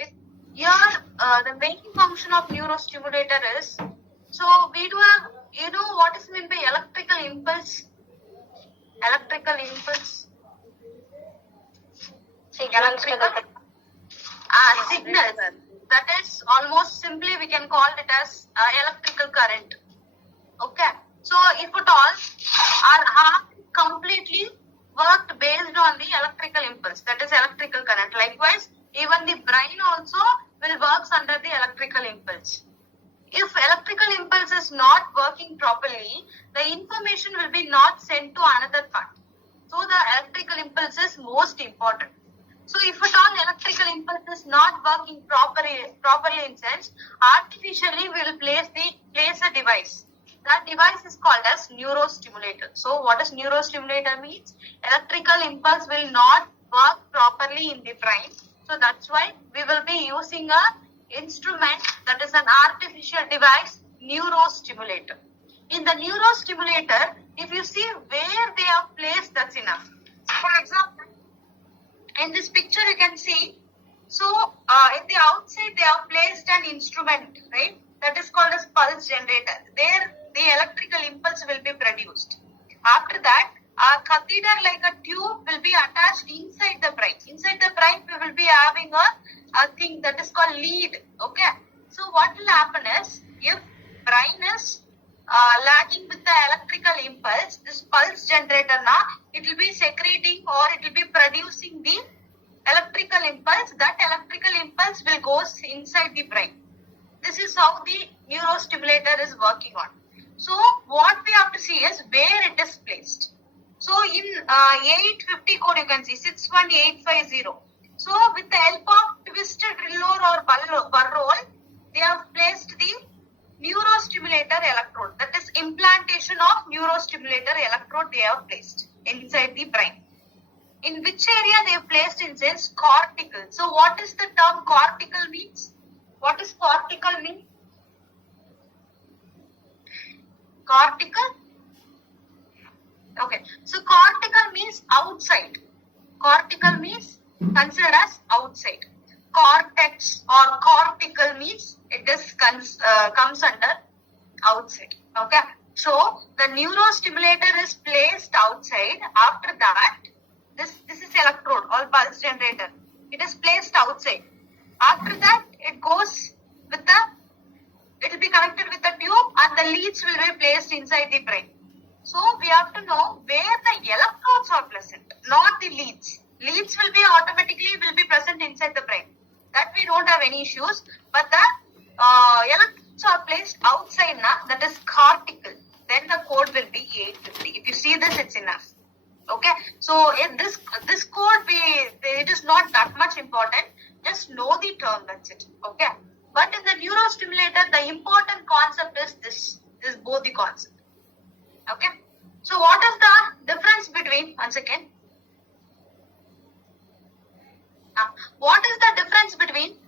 it. Here, the main function of neurostimulator is, so we do have, you know what is meant by electrical impulse? Electrical impulse. Signals. That is almost simply we can call it as electrical current. Okay. So if at all our heart completely worked based on the electrical impulse, that is electrical current. Likewise, even the brain also will works under the electrical impulse. If electrical impulse is not working properly, the information will be not sent to another part. So the electrical impulse is most important. So if at all electrical impulse is not working properly in sense, artificially we will place a device. That device is called as neurostimulator. So what does neurostimulator means? Electrical impulse will not work properly in the brain. So that's why we will be using a instrument, that is an artificial device, neurostimulator. In the neurostimulator, if you see where they are placed, that's enough. For example, in this picture you can see, so in the outside they have placed an instrument, right? That is called as pulse generator. There the electrical impulse will be produced. After that, a catheter like a tube will be attached inside the brain. Inside the brain we will be having a thing that is called lead. Okay. So what will happen is, if brain is lagging with the electrical impulse, this pulse generator now, it will be secreting or it will be producing the electrical impulse. That electrical impulse will go inside the brain. This is how the neurostimulator is working on. So what we have to see is where it is placed. So in 850 code you can see 61850. So with the help of twisted roller or burroll, they have placed the neurostimulator electrode. That is implantation of neurostimulator electrode they have placed inside the brain. In which area they have placed in sense? Cortical. So what is the term cortical means? What is cortical mean? Cortical? Okay. So cortical means outside. Cortical means considered as outside. Cortex or cortical means it is comes under outside. Okay. So the neurostimulator is placed outside. After that, this is electrode or pulse generator. It is placed outside. After that, it goes with it will be connected with the tube and the leads will be placed inside the brain. So we have to know where the electrodes are present, not the leads. Leads will be present inside the brain. That we don't have any issues. But the electrodes are placed outside now, that is cortical. Then the code will be 850. If you see this, it's enough. Okay. So in this code, it is not that much important. Just know the term, that's it. Okay. But in the neurostimulator, the important concept is this both the concept. Okay. So what is the difference between, once again, what is the difference between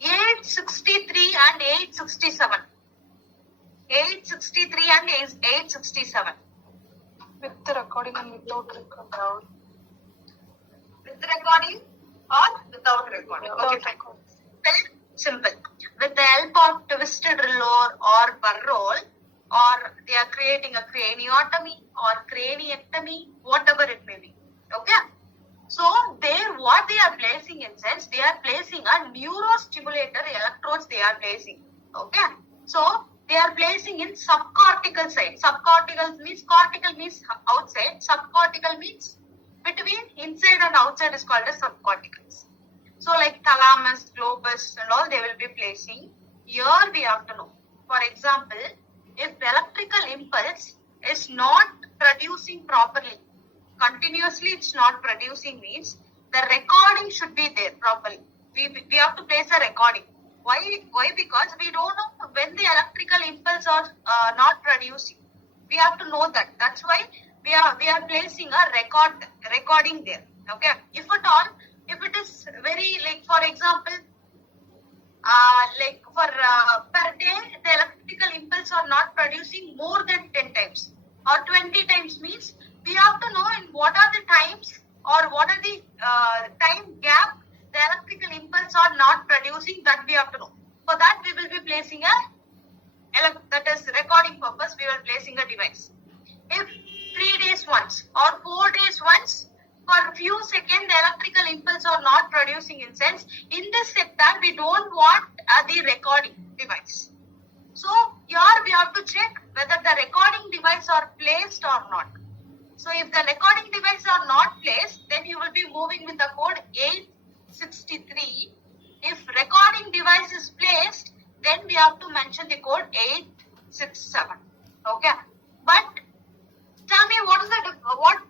863 and 867? 863 and 867. With the recording and without recording. With the recording or without recording? Okay, fine. Very simple. With the help of twisted roller or burroll, or they are creating a craniotomy or craniectomy, whatever it may be. Okay. So what they are placing in sense, they are placing a neurostimulator electrodes they are placing. Okay. So they are placing in subcortical side. Subcortical means, cortical means outside. Subcortical means between inside and outside is called as subcorticals. So like thalamus, globus and all they will be placing. Here we have to know. For example, if electrical impulse is not producing properly, continuously it's not producing means the recording should be there properly. We have to place a recording. Why? Because we don't know when the electrical impulse are not producing. We have to know that. That's why we are placing a recording there. Okay. If at all, if it is very like for example, like for per day the electrical impulse are not producing more than 10 times or 20 times means we have to know in what are the times or what are the time gap the the electrical impulse are not producing, that we have to know. For that, we will be placing that is recording purpose, we will placing a device. If 3 days once or 4 days once, for a few seconds, the electrical impulse are not producing in sense, in this sector, we don't want the recording device. So here we have to check whether the recording device are placed or not. So if the recording device are not placed, then you will be moving with the code 863. If recording device is placed, then we have to mention the code 867. Okay. But tell me what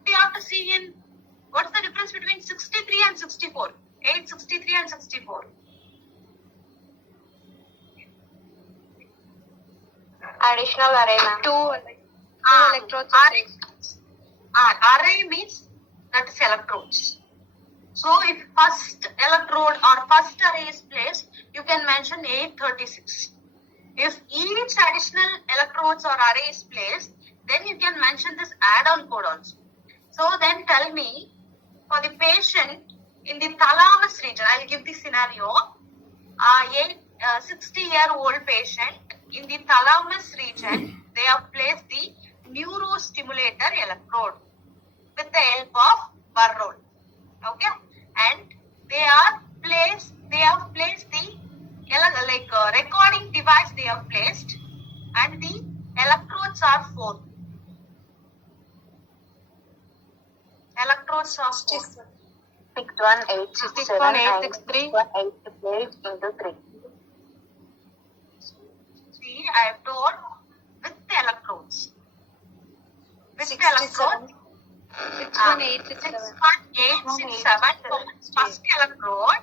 you have to see in, what's the difference between 63 and 64? 863 and 64. Additional array, ma'am. Two electrodes. Array means that is electrodes. So if first electrode or first array is placed, you can mention 836. If each additional electrodes or array is placed, then you can mention this add-on code also. So then tell me, for the patient in the thalamus region, I'll give the scenario. 60-year-old patient in the thalamus region, they have placed the neurostimulator electrode with the help of Burrow. Okay, and they have placed the recording device they have placed, and the electrodes are 4. Electrodes are 4. 61867 into 3. See, I have told with the electrodes. With the electrodes. 61867 first electrode,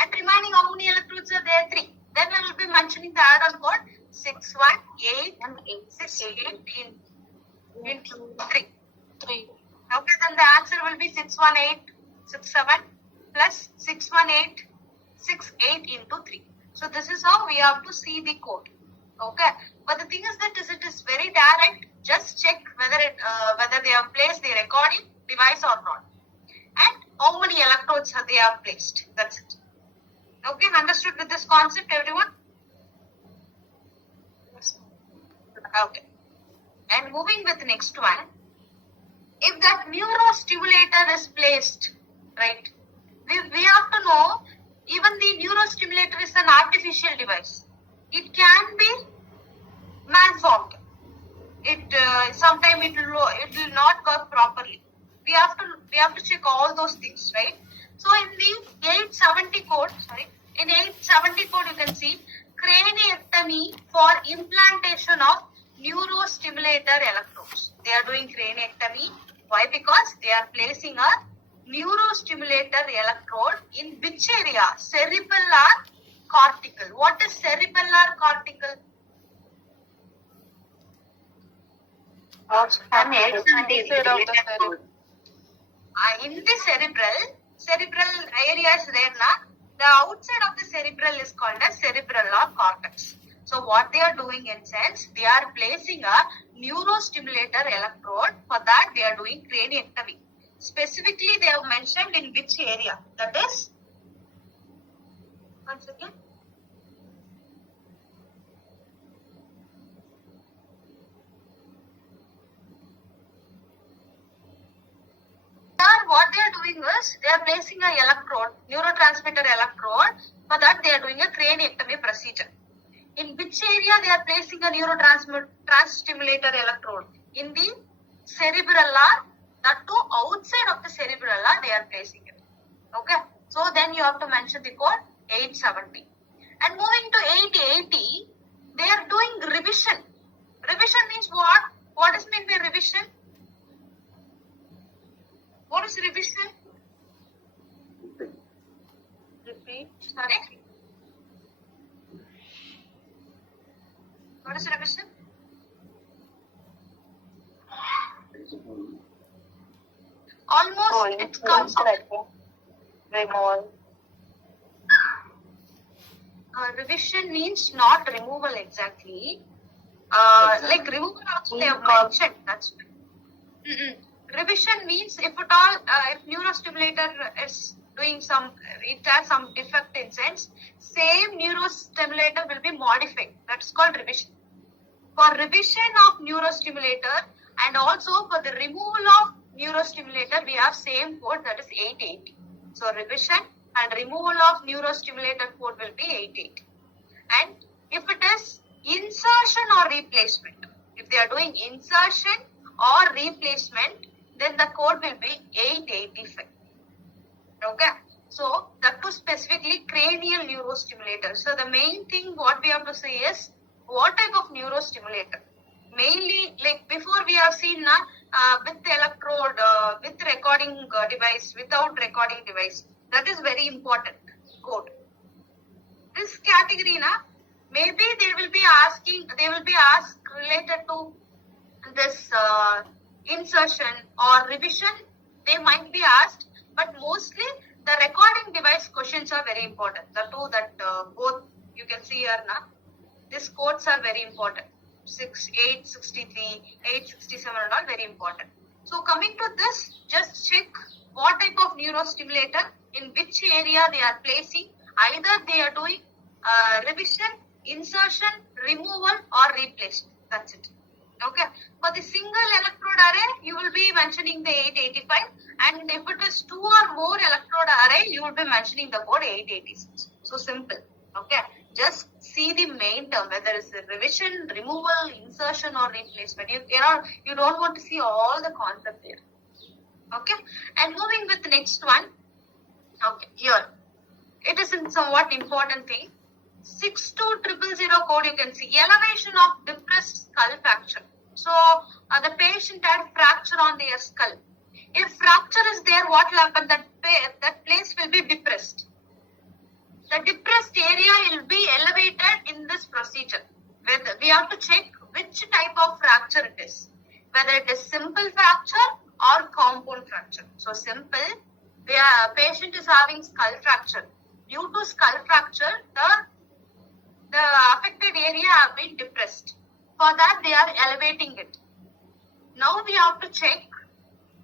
and remaining how many electrodes are there? 3. Then I will be mentioning the add-on code 61868 into 3. Okay, then the answer will be 61867 plus 61868 into 3. So this is how we have to see the code. Okay, but the thing is that it is very direct. Just check whether they have placed the recording device or not, and how many electrodes they have placed. That's it. Okay, understood with this concept, everyone? Okay. And moving with the next one. If that neurostimulator is placed, right, we have to know, even the neurostimulator is an artificial device. It can be malformed. Sometimes it will not work properly. We have to check all those things, right? So in the 870 code, you can see craniectomy for implantation of neurostimulator electrodes. They are doing craniectomy. Why? Because they are placing a neurostimulator electrode in which area? Cerebellar cortical. What is cerebellar cortical? In the cerebral area is there na. The outside of the cerebral is called as cerebellar cortex. So what they are doing in sense, they are placing a neurostimulator electrode. For that they are doing craniectomy. Specifically they have mentioned in which area. That is, once again. What they are doing is, they are placing a electrode, neurotransmitter electrode. For that they are doing a craniectomy procedure. In which area they are placing a neurostimulator electrode? In the cerebellar, that too outside of the cerebellar they are placing it. Okay, so then you have to mention the code 870. And moving to 880, they are doing revision. Revision means what? What is meant by revision? What is revision? Repeat. Sorry. What is revision? Almost it comes removal. Revision means not removal exactly. Like removal also they have mentioned. That's revision means if at all, if neurostimulator is doing it has some defect in sense, same neurostimulator will be modified. That's called revision. For revision of neurostimulator and also for the removal of neurostimulator, we have same code, that is 880. So revision and removal of neurostimulator code will be 880. And if it is insertion or replacement, if they are doing insertion or replacement, then the code will be 885. Okay. So that was specifically cranial neurostimulator. So the main thing what we have to say is what type of neurostimulator. Mainly, like before we have seen with electrode, with recording device, without recording device. That is very important code. This category, maybe they will be asked related to this insertion or revision. They might be asked, but mostly the recording device questions are very important. The two that both you can see here now. These codes are very important. 863, 867 and all very important. So coming to this, just check what type of neurostimulator, in which area they are placing. Either they are doing revision, insertion, removal or replacement. That's it. Okay. For the single electrode array, you will be mentioning the 885, and if it is 2 or more electrode array, you will be mentioning the code 886. So simple. Okay. Just see the main term, whether it's a revision, removal, insertion or replacement. You don't want to see all the concept here. Okay. And moving with the next one. Okay. Here. It is in somewhat important thing. 62000 code you can see. Elevation of depressed skull fracture. So the patient had fracture on their skull. If fracture is there, what will happen? That place will be depressed. The depressed area will be elevated in this procedure. We have to check which type of fracture it is. Whether it is simple fracture or compound fracture. So simple, the patient is having skull fracture. Due to skull fracture, the affected area have been depressed. For that, they are elevating it. Now we have to check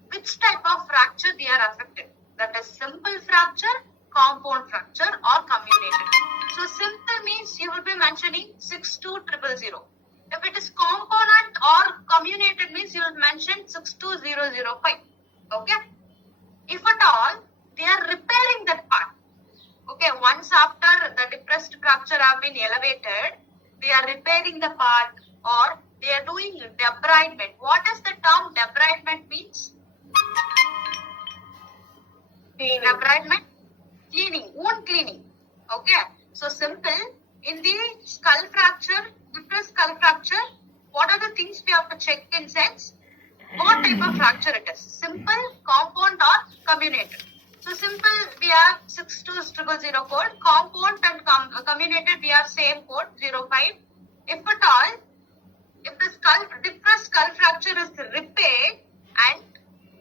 which type of fracture they are affected. That is simple fracture, compound fracture or comminuted. So simple means you will be mentioning 62000. If it is component or comminuted means you will mention 62005. Okay. If at all, they are repairing that part. Okay, once after the depressed fracture have been elevated, they are repairing the part or they are doing debridement. What is the term debridement means? Cleaning. Debridement? Cleaning, wound cleaning. Okay, so simple. In the skull fracture, depressed skull fracture, what are the things we have to check in sense? What type of fracture it is? Simple, compound or comminuted. So simple, we have 62000 code. Compound and comminuted, we have same code 05. If at all, if the depressed skull fracture is repaired and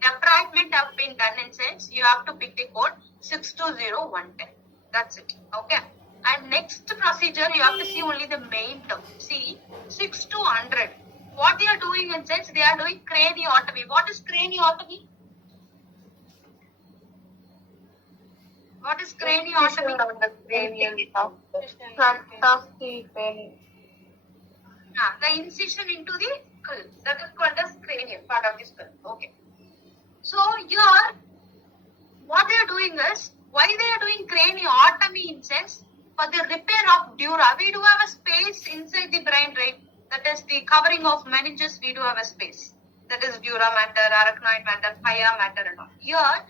debridement have been done in sense, you have to pick the code 620110. That's it. Okay. And next procedure, you have to see only the main term. See, 6 to 100. What they are doing in sense, they are doing craniotomy. What is craniotomy? What is craniotomy? On the cranial of Front of the brain. The incision into the skull. That is called as cranial part of the skull. Okay. So here, what they are doing is, why they are doing craniotomy in sense? For the repair of dura. We do have a space inside the brain, right? That is the covering of meninges, we do have a space. That is dura mater, arachnoid mater, pia mater and all. Here,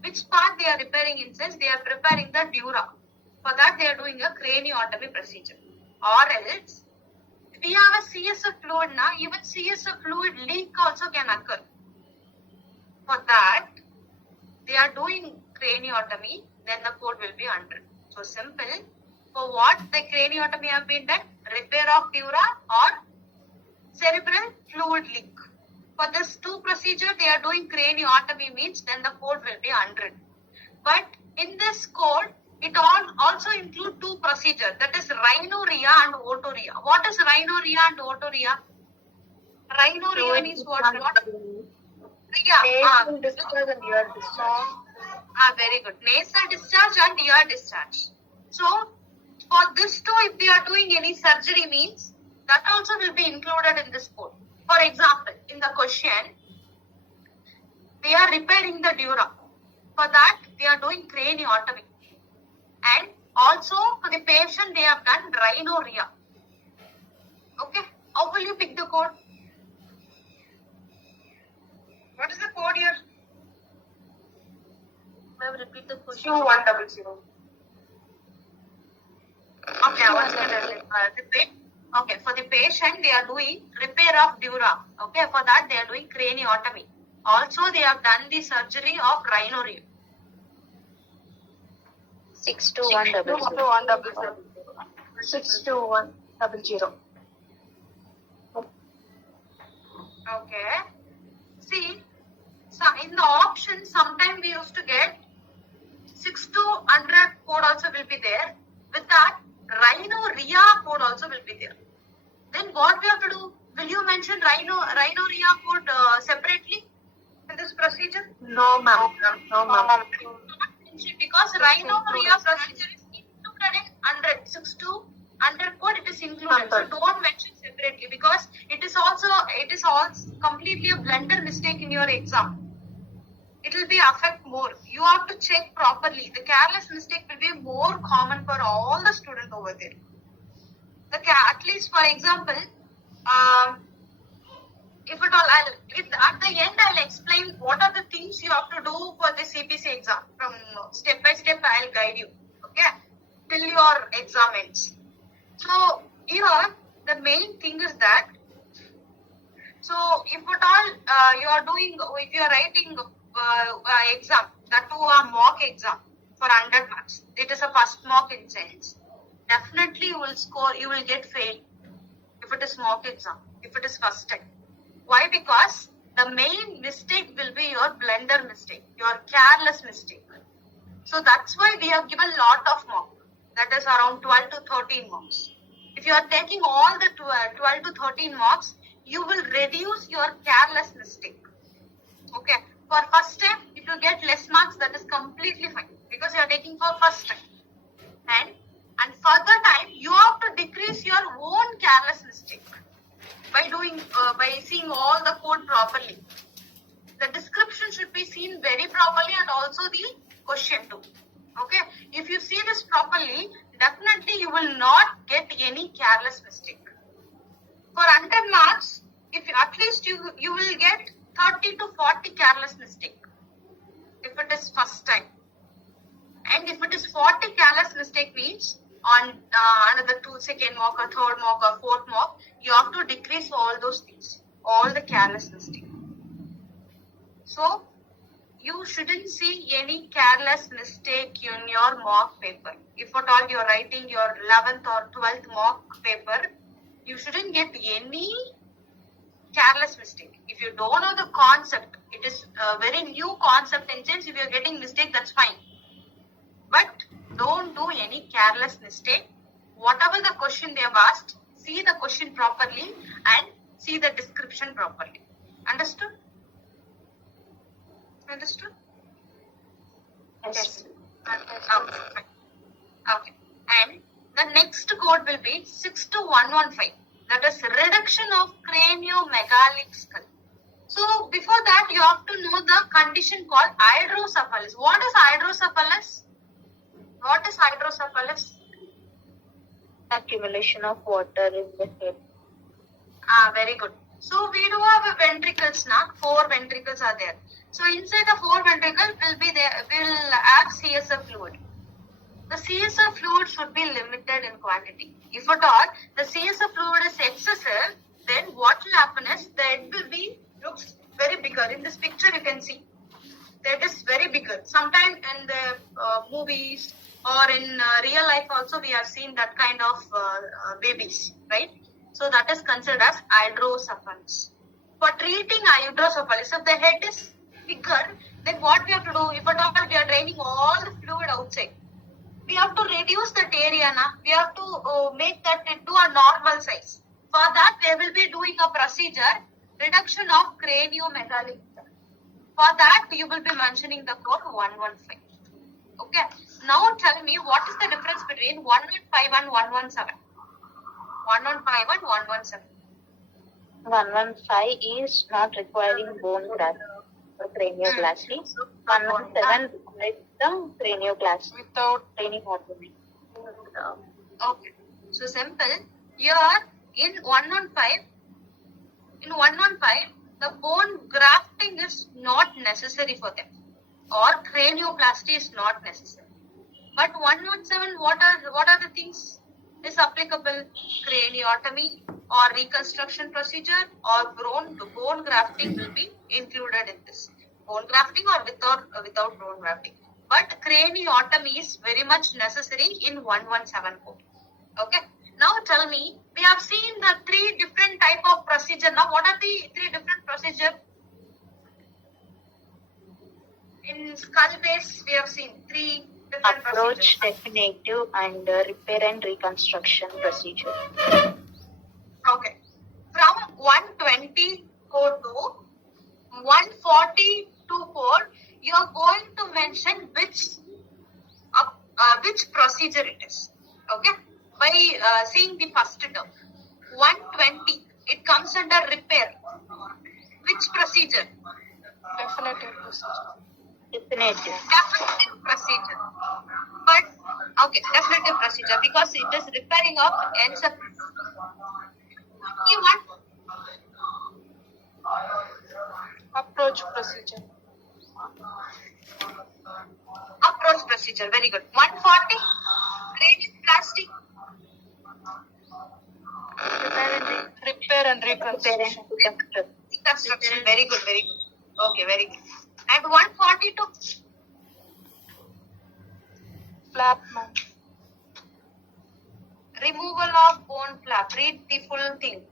which part they are repairing in sense? They are preparing the dura. For that, they are doing a craniotomy procedure. Or else, we have a CSF fluid now, even CSF fluid leak also can occur. For that, they are doing craniotomy, then the code will be 100. So simple. For what the craniotomy have been done? Repair of dura or cerebral fluid leak. For this two procedure, they are doing craniotomy means then the code will be 100. But in this code, it also include two procedures. That is rhinorrhea and otorrhea. What is rhinorrhea and otorrhea? Rhinorrhea means what? Yeah. Patient discharge and your discharge. Very good. Nasal discharge and ear discharge. So, for this too, if they are doing any surgery means, that also will be included in this code. For example, in the question, they are repairing the dura. For that, they are doing craniotomy. And also, for the patient, they have done rhinorrhea. Okay, how will you pick the code? What is the code here? Ma'am, repeat the question. 2100. Okay, I was going to repeat. Okay, for the patient, they are doing repair of dura. Okay, for that, they are doing craniotomy. Also, they have done the surgery of rhinorrhea. 62100. 62100. Okay. See, so in the option, sometimes we used to get 6 to 100 code also will be there. With that, rhinorrhea code also will be there. Then what we have to do? Will you mention rhinorrhea code separately in this procedure? No, ma'am. No, ma'am. Because rhinorrhea procedure is included in 100, 6 to 100 code, it is included. So don't mention separately because it is also completely a blunder mistake in your exam. It will be affect more. You have to check properly. The careless mistake will be more common for all the students over there. At least for example, if at all, at the end I'll explain what are the things you have to do for the CPC exam. From step by step I'll guide you. Okay, till your exam ends. So here the main thing is that. So if at all you are doing, if you are writing exam, that too a mock exam for 100 marks. It is a first mock in science. Definitely you will score, you will get fail if it is mock exam, if it is first time. Why? Because the main mistake will be your blunder mistake, your careless mistake. So that's why we have given lot of mock. That is around 12 to 13 marks. If you are taking all the 12 to 13 marks, you will reduce your careless mistake. Okay. For first time, if you get less marks, that is completely fine because you are taking for first time. And further time, you have to decrease your own careless mistake by doing by seeing all the code properly. The description should be seen very properly and also the question too. Okay, if you see this properly, definitely you will not get any careless mistake. For 100 marks, if you, at least you will get 30 to 40 careless mistake if it is first time. And if it is 40 careless mistake means on another second mock or third mock or fourth mock, you have to decrease all those things, all the careless mistake. So you shouldn't see any careless mistake in your mock paper. If at all you are writing your 11th or 12th mock paper, you shouldn't get any careless mistake. If you don't know the concept, it is a very new concept in sense. If you are getting mistake, that's fine. But don't do any careless mistake. Whatever the question they have asked, see the question properly and see the description properly. Understood? Understood? Yes. Okay. And the next code will be 62115. That is reduction of craniomegalic skull. So before that, you have to know the condition called hydrocephalus. What is hydrocephalus? What is hydrocephalus? Accumulation of water in the head. Very good. So we do have a ventricles now. 4 ventricles are there. So inside the 4 ventricles will be there. Will have CSF fluid. The CSF fluid should be limited in quantity. If at all the CSF fluid is excessive, then what will happen is the head will be looks very bigger. In this picture you can see that is very bigger. Sometimes in the movies or in real life also we have seen that kind of babies, right? So that is considered as hydrocephalus. For treating hydrocephalus, if the head is bigger, then what we have to do? If at all we are draining all the fluid outside, we have to reduce that area. We have to make that into a normal size. For that, they will be doing a procedure, reduction of craniomegalic. For that, you will be mentioning the code 115. Okay. Now tell me what is the difference between 115 and 117? 115 and 117. 115 is not requiring bone graft or cranioplasty. 117 requires the cranioplasty Without craniotomy. Okay. So simple. Here in 115, the bone grafting is not necessary for them, or cranioplasty is not necessary. But 117, what are the things is applicable? Craniotomy or reconstruction procedure or bone grafting will be included in this. Bone grafting or without bone grafting. But craniotomy is very much necessary in 117 code. Okay. Now tell me, we have seen the 3 different type of procedure. Now what are the 3 different procedure? In skull base, we have seen 3 different Approach, procedures. definitive, and repair and reconstruction procedure. Okay. From 120 code to 142 code, you are going to mention which procedure it is. Okay. By seeing the first term. 120, it comes under repair. Which procedure? definitive procedure. Definitive. Definitive procedure. But, okay, definitive procedure because it is repairing of encephalitis. Approach procedure. Approach procedure, very good. 140, cranioplasty. Repair and Repair reconstruction. and reconstruction. Reconstruction, very good, very good. Okay, very good. And 142, Flap mount. removal of bone flap. Read the full thing.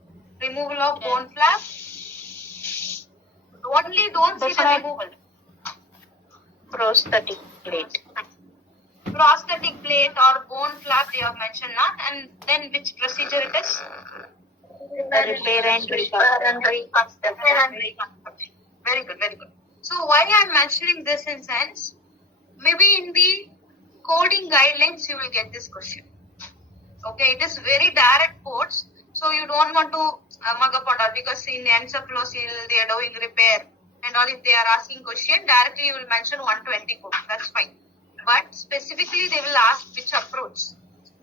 Removal of bone flap. Only don't see the Definite- removal. Prosthetic plate. Prosthetic plate or bone flap they have mentioned now, and then which procedure it is? Repair and reconstruction. Very good, very good. So why I am mentioning this in sense, maybe in the coding guidelines you will get this question. Okay, it is very direct codes, so you don't want to mug up on all because in encephalocele they are doing repair and all. If they are asking question, directly you will mention 120 code. That's fine. But specifically they will ask which approach.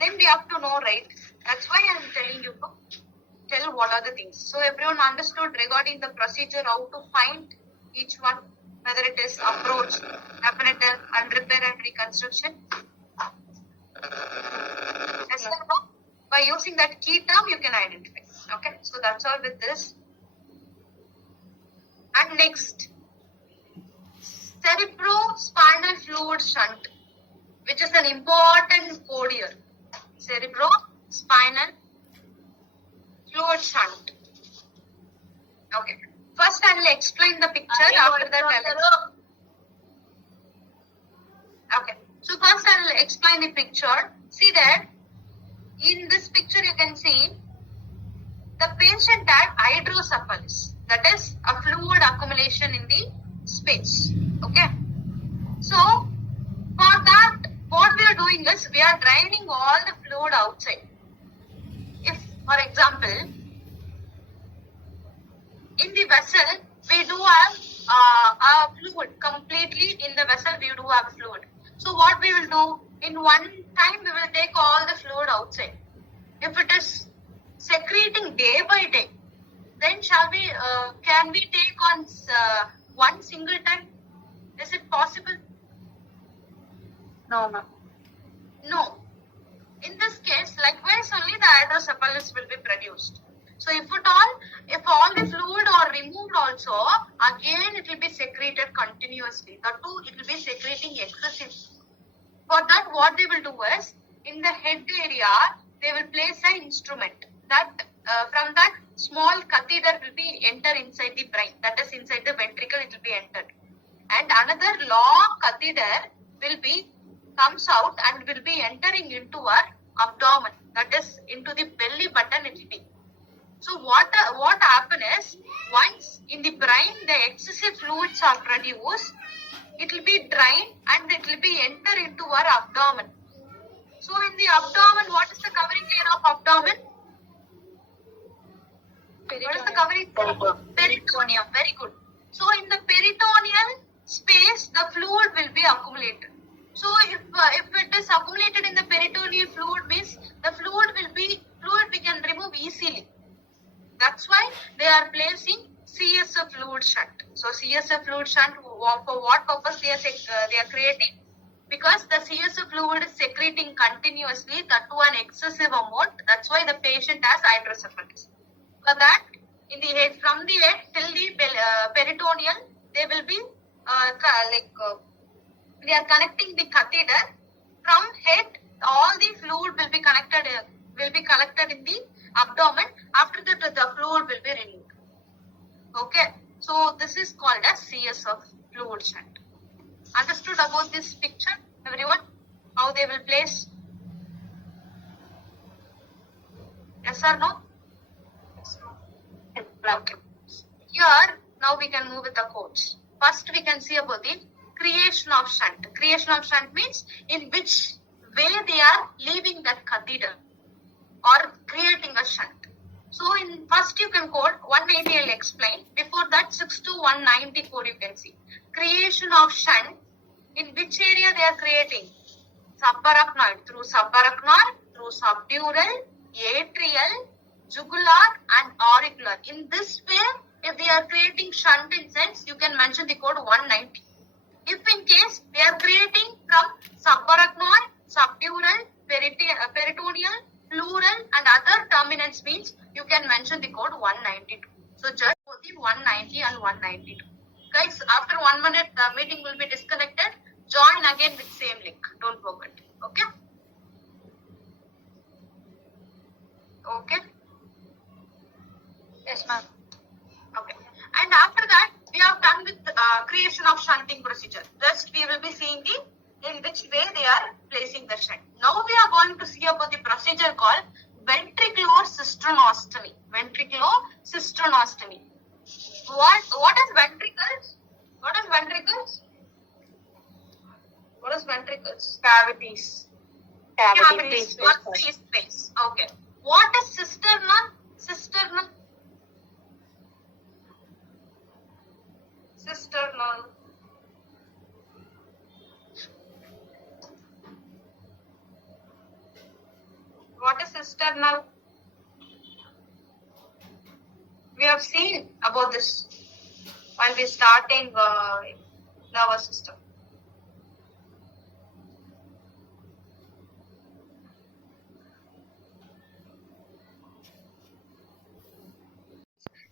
Then we have to know, right? That's why I am telling you to tell what are the things. So everyone understood regarding the procedure, how to find each one, whether it is approach, definitive, and repair and reconstruction. Yes or no? By using that key term, you can identify. Okay, so that's all with this. And next, cerebrospinal fluid shunt, which is an important code here. Cerebrospinal fluid shunt. Okay. First, I will explain the picture. After that, I will. Okay. So first, I will explain the picture. See that in this picture, you can see the patient had hydrocephalus. That is a fluid accumulation in the space. Okay. So for that, what we are doing is we are draining all the fluid outside. If, for example, in the vessel, we do have a fluid. Completely in the vessel, we do have fluid. So what we will do, in one time, we will take all the fluid outside. If it is secreting day by day, then can we take on one single time? Is it possible? No, no. No. In this case, likewise only the hydrocephalus will be produced. So if all the fluid are removed also, again it will be secreted continuously. The two, it will be secreting excessively. For that, what they will do is, in the head area, they will place an instrument. That from that small catheter will be enter inside the brain. That is inside the ventricle, it will be entered. And another long catheter comes out and will be entering into our abdomen. That is into the belly button it will be. So what happens is, once in the brain the excessive fluids are produced, it will be drained and it will be enter into our abdomen. So in the abdomen, what is the covering layer of abdomen? What is the covering layer? Peritoneum. Very good. So in the peritoneal space, the fluid will be accumulated. So if it is accumulated in the peritoneal fluid, means the fluid we can remove easily. That's why they are placing CSF fluid shunt. So CSF fluid shunt, for what purpose they are creating? Because the CSF fluid is secreting continuously, that to an excessive amount. That's why the patient has hydrocephalus. For that, in the head, from the head till the peritoneal, they will be they are connecting the catheter. From head, all the fluid will be collected in the abdomen. After that, the fluid will be removed. Okay, so this is called as CSF fluid shunt. Understood about this picture, everyone? How they will place? Yes or no? Okay. Here, now we can move with the codes. First, we can see about the creation of shunt. Creation of shunt means in which way they are leaving that catheter or creating a shunt. So in first you can code 180 I'll explain. Before that 6 to 190 code you can see. Creation of shunt, in which area they are creating? Subarachnoid, through subdural, atrial, jugular and auricular. In this way, if they are creating shunt in sense, you can mention the code 190. If in case they are creating from subarachnoid, subdural, peritoneal, pleural and other terminants means you can mention the code 192. So just for the 190 and 192. Guys, after 1 minute the meeting will be disconnected. Join again with same link. Don't forget. Okay? Okay? Yes, ma'am. Okay. And after that, we have done with creation of shunting procedure. Just we will be seeing in which way they are placing the shunt. Now we are going to see about the procedure called ventricular cisternostomy. Ventricular cisternostomy. What is ventricles? What is ventricles? What is ventricles? Cavities. Cavities. What's the space? Okay. What is cisterna? Cisterna. Cisternal. What is cisternal? We have seen about this while we starting nervous system.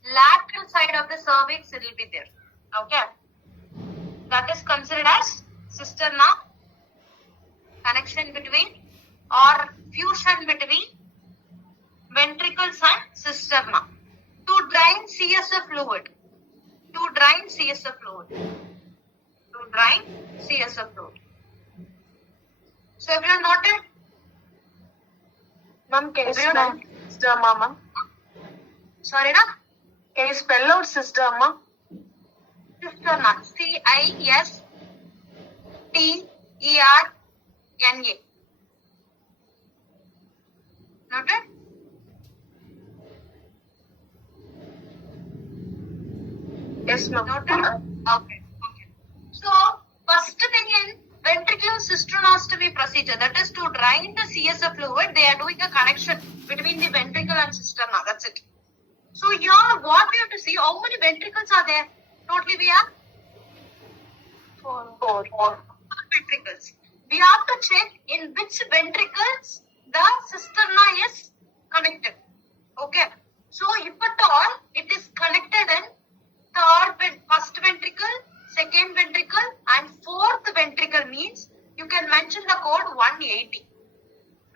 Lateral side of the cervix, it will be there. Okay. That is considered as cisterna, connection between or fusion between ventricles and cisterna. To drain CSF fluid. To drain CSF fluid. To drain CSF fluid. So everyone noted? Ma'am, can you Everyone spell noted? cisterna, ma'am? Sorry, na? Can you spell out cisterna? Cisterna. CISTERNA. Noted? Yes, ma'am. Noted? Okay. So, first thing in ventricular cisternostomy procedure, that is to drain the CSF fluid, they are doing a connection between the ventricle and cisterna. That's it. So, here what we have to see, how many ventricles are there? Totally we have 4. ventricles. We have to check in which ventricles the cisterna is connected. Okay. So, if at all it is connected in first ventricle, second ventricle and fourth ventricle means you can mention the code 180.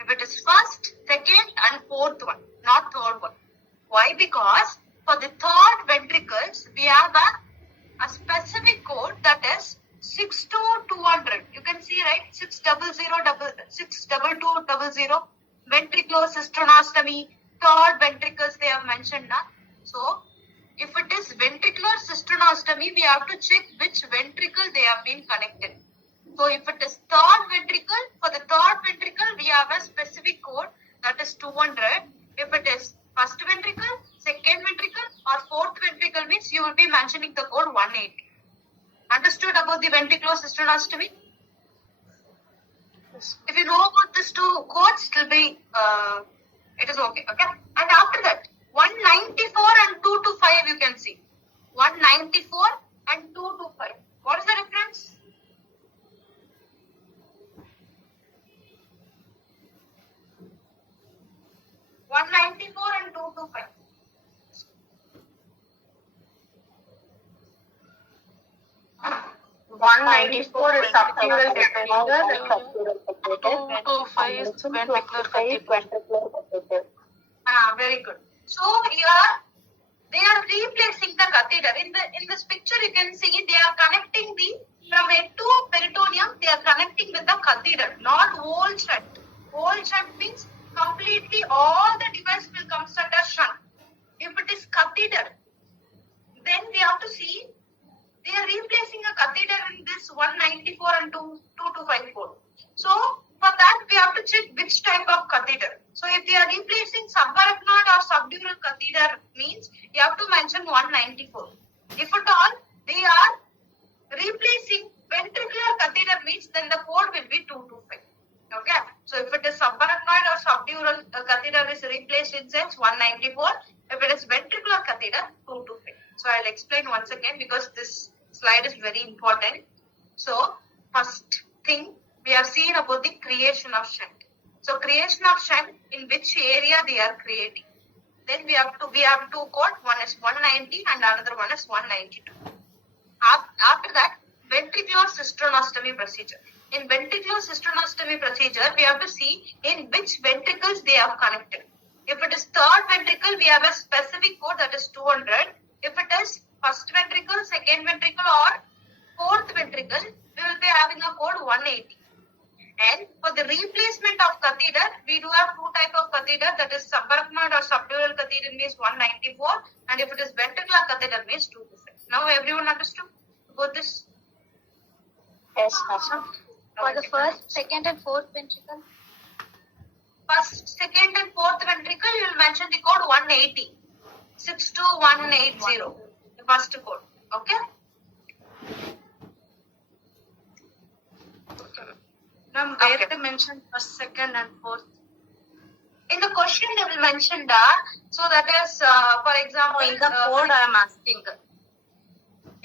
If it is first, second and fourth one, not third one. Why? Because for the third ventricles, we have a specific code that is 62200. You can see, right? 62200. Ventricular cisternostomy, third ventricles they have mentioned now. So, If it is ventricular cystonostomy, we have to check which ventricle they have been connected. So if it is third ventricle, for the third ventricle, we have a specific code that is 200. If it is first ventricle, second ventricle or fourth ventricle means you will be mentioning the code 180. Understood about the ventricular cystonostomy? If you know about these two codes, it will be, it is okay. And after that, 194 and 225 you can see. 194 and 225. What is the difference? $194 and 225. $194 is subdural catheter, Two five is ventricular catheter. Very good. So here they are replacing the catheter. In this picture you can see they are connecting from head to peritoneum. They are connecting with the catheter, not whole shunt. Whole shunt means completely all the device will come under shunt. If it is catheter, then we have to see they are replacing a catheter in this 194 and 2254. So for that we have to check which type of catheter. So if they are replacing subarachnoid or subdural catheter means you have to mention 194. If at all they are replacing ventricular catheter means then the code will be 225. Okay. So if it is subarachnoid or subdural catheter is replaced in sense 194. If it is ventricular catheter 225. So I'll explain once again because this slide is very important. So first thing we have seen about the creation of shunt. So creation of shunt, in which area they are creating. Then we have two code. One is 190 and another one is 192. After that, ventricular cystonostomy procedure. In ventricular cystonostomy procedure, we have to see in which ventricles they are connected. If it is third ventricle, we have a specific code that is 200. If it is first ventricle, second ventricle or fourth ventricle, we will be having a code 180. And for the replacement of catheter, we do have two types of catheter, that is subarachnoid or subdural catheter means 194, and if it is ventricular catheter means 225. Now everyone understood about this? Yes, Asha. For the first, second and fourth ventricle? First, second and fourth ventricle, you will mention the code 180. 62180. The first code. Okay? Ma'am, where they mention first, second and fourth? In the question they will mention that. So that is, for example, In the code I am asking.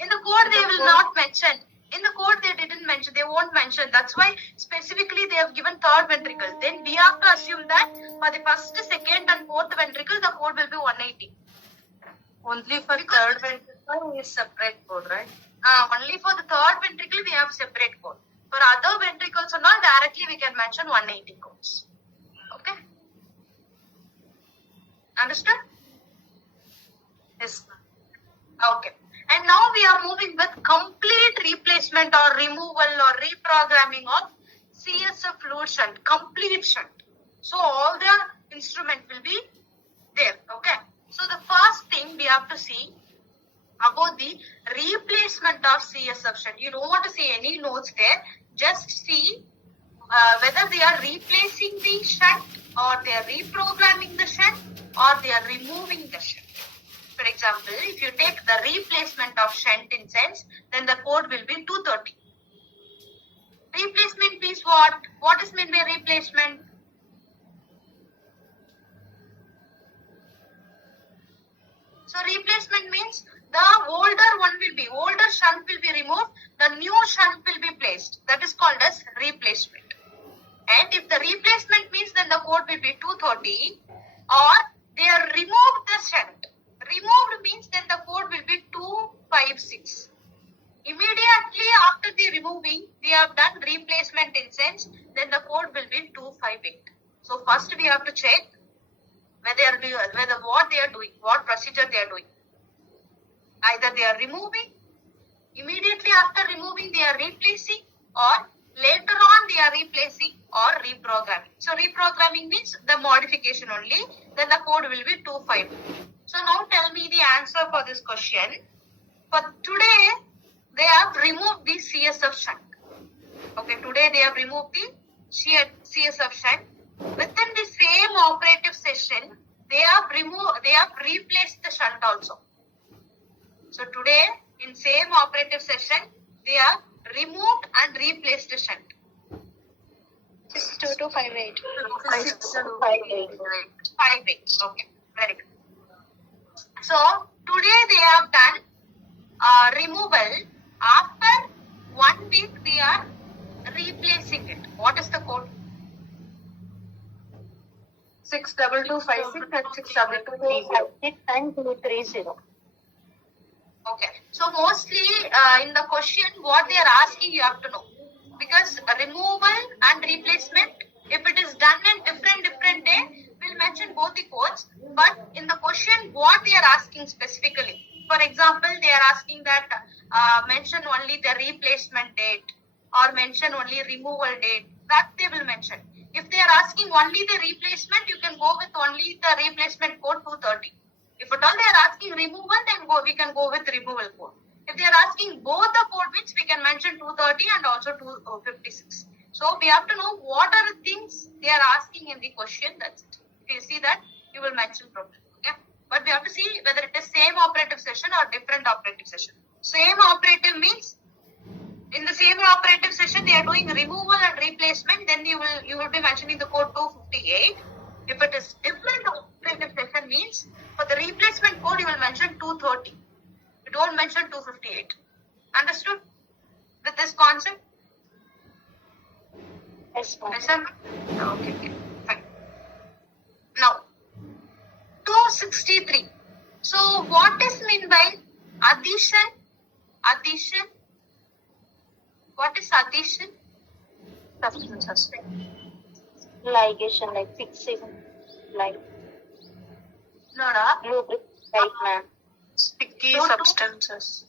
in the code they will not mention. In the code they didn't mention. They won't mention. That's why specifically they have given third ventricle. Then we have to assume that for the first, second and fourth ventricle the code will be 180. Only for third ventricle is separate code, right? Only for the third ventricle we have separate code. For other ventricles or not, directly we can mention 180 codes. Okay? Understood? Yes, ma'am. Okay. And now we are moving with complete replacement or removal or reprogramming of CSF fluid shunt, complete shunt. So all the instrument will be there. Okay. So the first thing we have to see about the replacement of CSF shunt. You don't want to see any notes there. Just see whether they are replacing the shunt or they are reprogramming the shunt or they are removing the shunt. For example, if you take the replacement of shunt in sense, then the code will be 230. Replacement means what? What is meant by replacement? So replacement means the older shunt will be removed, the new shunt will be placed. That is called as replacement. And if the replacement means then the code will be 230 or they have removed the shunt. Removed means then the code will be 256. Immediately after the removing, we have done replacement in sense, then the code will be 258. So first we have to check whether what they are doing, what procedure they are doing. Either they are removing, immediately after removing they are replacing, or later on they are replacing, or reprogramming. So reprogramming means the modification only, then the code will be 250. So now tell me the answer for this question. For today, they have removed the CSF shunt. Okay, today they have removed the CSF shunt. Within the same operative session, they have replaced the shunt also. So today, in same operative session, they have removed and replaced the shunt. 62258. 58. Okay, very good. So today they have done removal. After 1 week, they are replacing it. What is the code? 62256 and 62230. 6 and 230. Okay. So mostly in the question, what they are asking, you have to know. Because removal and replacement, if it is done in different day, we'll mention both the codes. But in the question, what they are asking specifically. For example, they are asking that mention only the replacement date or mention only removal date. That they will mention. If they are asking only the replacement, you can go with only the replacement code 230. If at all they are asking removal, then we can go with removal code. If they are asking both the code bits, we can mention 230 and also 256. So we have to know what are the things they are asking in the question. That's it. If you see that, you will mention properly. Okay? But we have to see whether it is same operative session or different operative session. Same operative means in the same operative session they are doing removal and replacement. Then you will be mentioning the code 258. If it is different operative session means for the replacement code you will mention 230. You don't mention 258. Understood with this concept? Yes, ma'am. Yes, sir? Okay, fine. Now, 263. So, what is meant by addition? Addition? What is addition? Substances. Ligation, like fixing, like No, no. lubricant, right, ma'am. Sticky So, substances.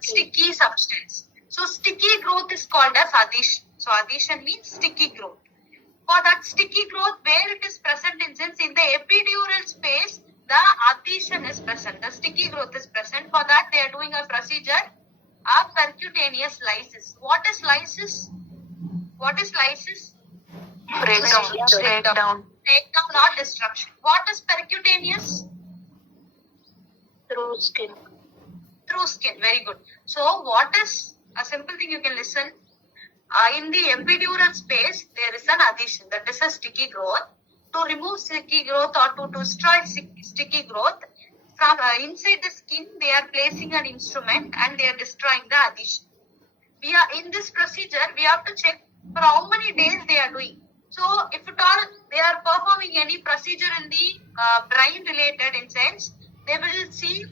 Sticky substance. So, sticky growth is called as addition. So, addition means sticky growth. For that sticky growth, where it is present in sense in the epidural space, the adhesion is present. The sticky growth is present. For that, they are doing a procedure of percutaneous lysis. What is lysis? What is lysis? Breakdown. Breakdown or destruction. What is percutaneous? Through skin. Through skin. Very good. So, what is a simple thing you can listen? In the epidural space, there is an adhesion. That is a sticky growth. To remove sticky growth or to destroy sticky growth, from inside the skin, they are placing an instrument and they are destroying the adhesion. We are in this procedure, we have to check for how many days they are doing. So, if at all they are performing any procedure in the brain related in sense, they will see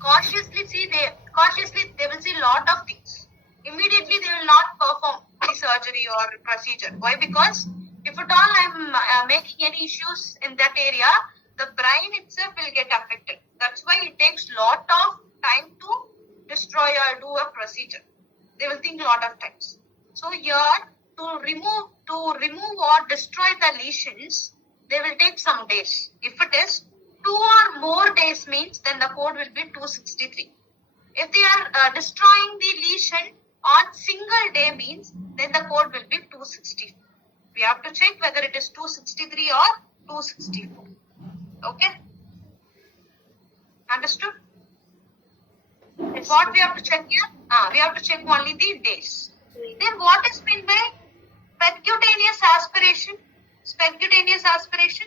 cautiously they will see lot of things. Immediately they will not perform the surgery or procedure. Why? Because if at all I am making any issues in that area, the brain itself will get affected. That's why it takes lot of time to destroy or do a procedure. They will think lot of times. So here to remove or destroy the lesions, they will take some days. If it is 2 or more days means then the code will be 263. If they are destroying the lesion on single day means then the code will be 260. We have to check whether it is 263 or 264. Okay? Understood? What we have to check here? We have to check only the days. Then what is meant by percutaneous aspiration? Percutaneous aspiration?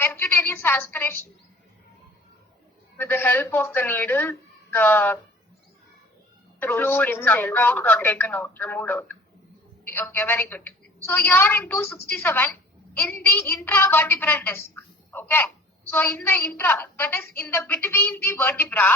Percutaneous aspiration. With the help of the needle, the fluid skin sucked out or taken out, removed out. Okay, very good. So here in 267, in the intravertebral disc, okay. So in the that is in the between the vertebra,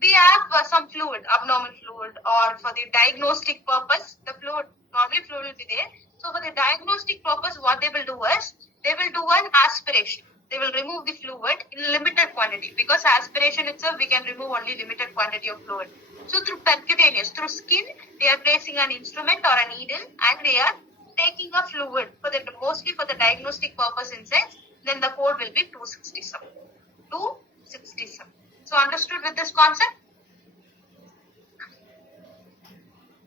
we have some fluid, abnormal fluid, or for the diagnostic purpose, the fluid, normally fluid will be there. So for the diagnostic purpose, what they will do is, they will do an aspiration. They will remove the fluid in limited quantity, because aspiration itself, we can remove only limited quantity of fluid. So through percutaneous, through skin, they are placing an instrument or a needle and they are taking a fluid mostly for the diagnostic purpose in sense. Then the code will be 267. 267. So understood with this concept?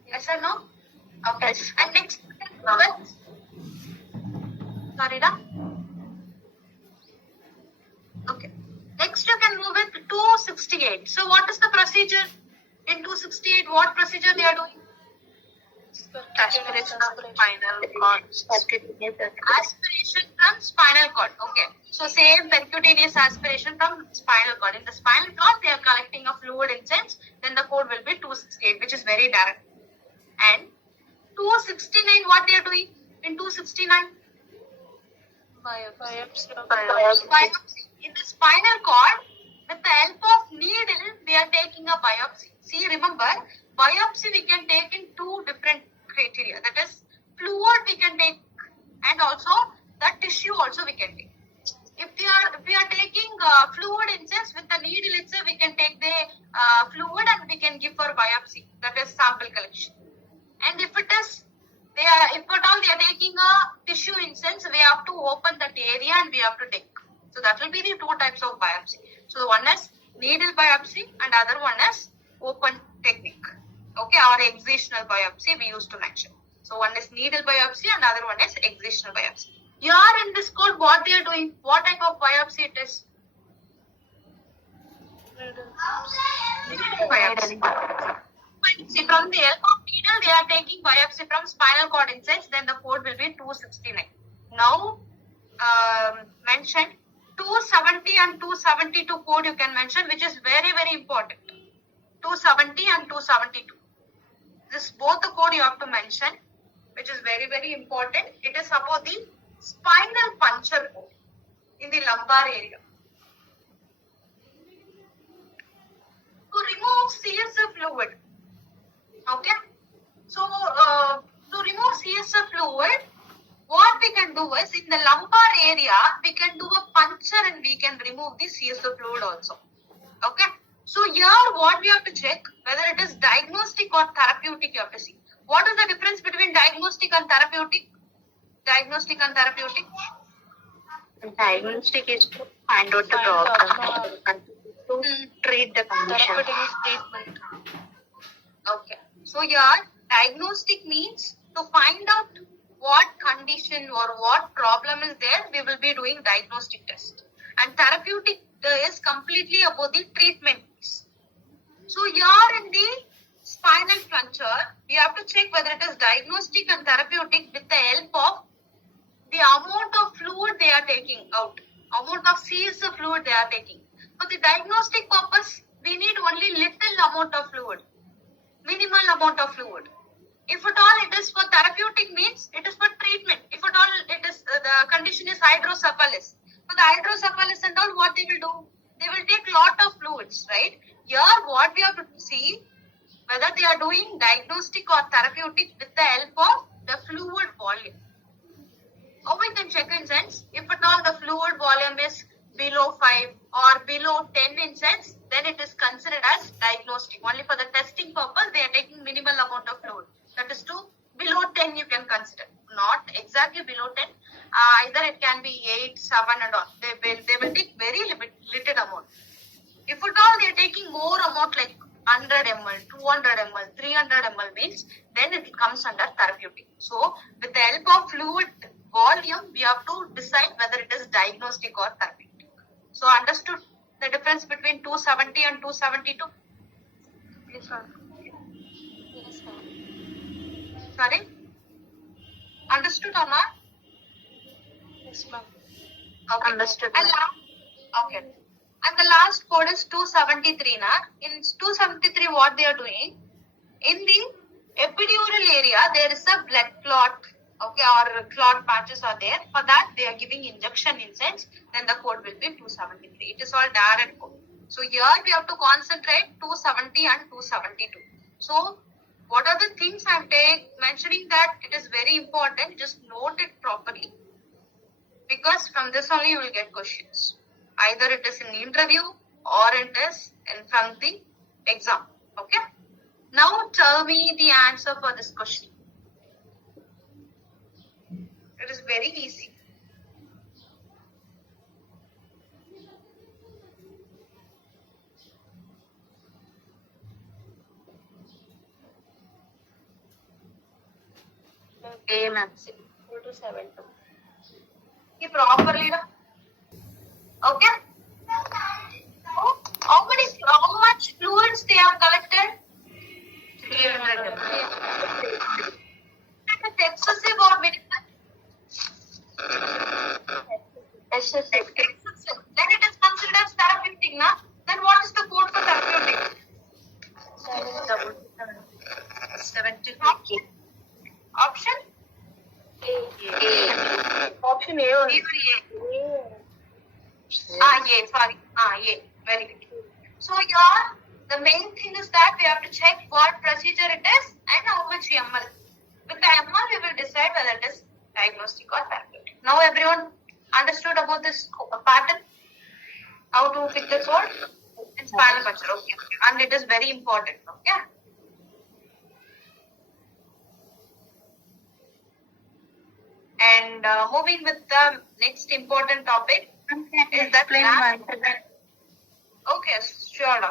Yes or no? Okay. Yes. And next, sorry, da? Okay. Next, you can move with 268. So, what is the procedure in 268? What procedure they are doing? Aspiration of spinal cord. Percutaneous Aspiration from spinal cord. Okay. So, same percutaneous aspiration from spinal cord. In the spinal cord, they are collecting a fluid in sense. Then the code will be 268, which is very direct. And 269, what they are doing in 269? Biopsy. Biopsy. In the spinal cord, with the help of needle, they are taking a biopsy. See, remember, biopsy we can take in two different criteria. That is, fluid we can take, and also the tissue also we can take. If we are taking fluid in sense with the needle itself, we can take the fluid and we can give for biopsy. That is sample collection. And if it is if at all they are taking a tissue in sense, we have to open that area and we have to take. So that will be the two types of biopsy. So one is needle biopsy and other one is open technique. Okay, or excisional biopsy we used to mention. So one is needle biopsy and other one is excisional biopsy. Here in this code, what they are doing? What type of biopsy it is? Needle biopsy. See, from the help of needle, they are taking biopsy from spinal cord insides, then the code will be 269. Now, mention 270 and 272 code you can mention, which is very, very important. 270 and 272. This both the code you have to mention, which is very, very important. It is about the spinal puncture code in the lumbar area. To remove CSF fluid. Okay, so to remove CSF fluid, what we can do is in the lumbar area, we can do a puncture and we can remove the CSF fluid also. Okay, so here what we have to check, whether it is diagnostic or therapeutic, you have to see. What is the difference between diagnostic and therapeutic? Diagnostic and therapeutic? Diagnostic is to find out the problem and to treat the condition. Therapeutic is treatment. Okay. So here, diagnostic means to find out what condition or what problem is there, we will be doing diagnostic test. And therapeutic is completely about the treatment. So here in the spinal puncture, we have to check whether it is diagnostic and therapeutic with the help of the amount of fluid they are taking out, amount of CSF fluid they are taking. For the diagnostic purpose, we need only little amount of fluid. Minimal amount of fluid. If at all it is for therapeutic means it is for treatment. If at all it is the condition is hydrocephalus. For the hydrocephalus and all, what they will do? They will take lot of fluids, right? Here what we have to see, whether they are doing diagnostic or therapeutic with the help of the fluid volume. How we can check in sense? If at all the fluid volume is below 5 or below 10 in sense, then it is considered as diagnostic. Only for the testing purpose, they are taking minimal amount of fluid. That is to below 10 you can consider. Not exactly below 10. Either it can be 8, 7 and all. They will take very limited amount. If at all they are taking more amount like 100 ml, 200 ml, 300 ml means, then it comes under therapeutic. So, with the help of fluid volume, we have to decide whether it is diagnostic or therapeutic. So, understood the difference between 270 and 272? Yes, ma'am. Yes, ma'am. Sorry? Understood or not? Yes, ma'am. Okay. Understood. And okay. And the last code is 273. In 273, what they are doing? In the epidural area, there is a blood clot. Okay, or clot patches are there. For that, they are giving injection in sense. Then the code will be 273. It is all direct code. So here we have to concentrate 270 and 272. So what are the things I am mentioning that it is very important. Just note it properly. Because from this only you will get questions. Either it is in the interview or it is from the exam. Okay. Now tell me the answer for this question. It is very easy. A maximum equal to 7.2. You properly. Okay. How much fluids they have collected? 300 It's excessive or minimal? Excessive. Excessive. Then it is considered as therapeutic, na? Then what is the code for therapeutic? 70. Option? Option A only. Sorry. A. Very good. So here, the main thing is that we have to check what procedure it is and how much ml. With the ml, we will decide whether it is diagnostic or therapeutic. Now everyone understood about this pattern? How to pick the code? In spinal puncture, okay. And it is very important, okay? And moving with the next important topic is that okay, sure.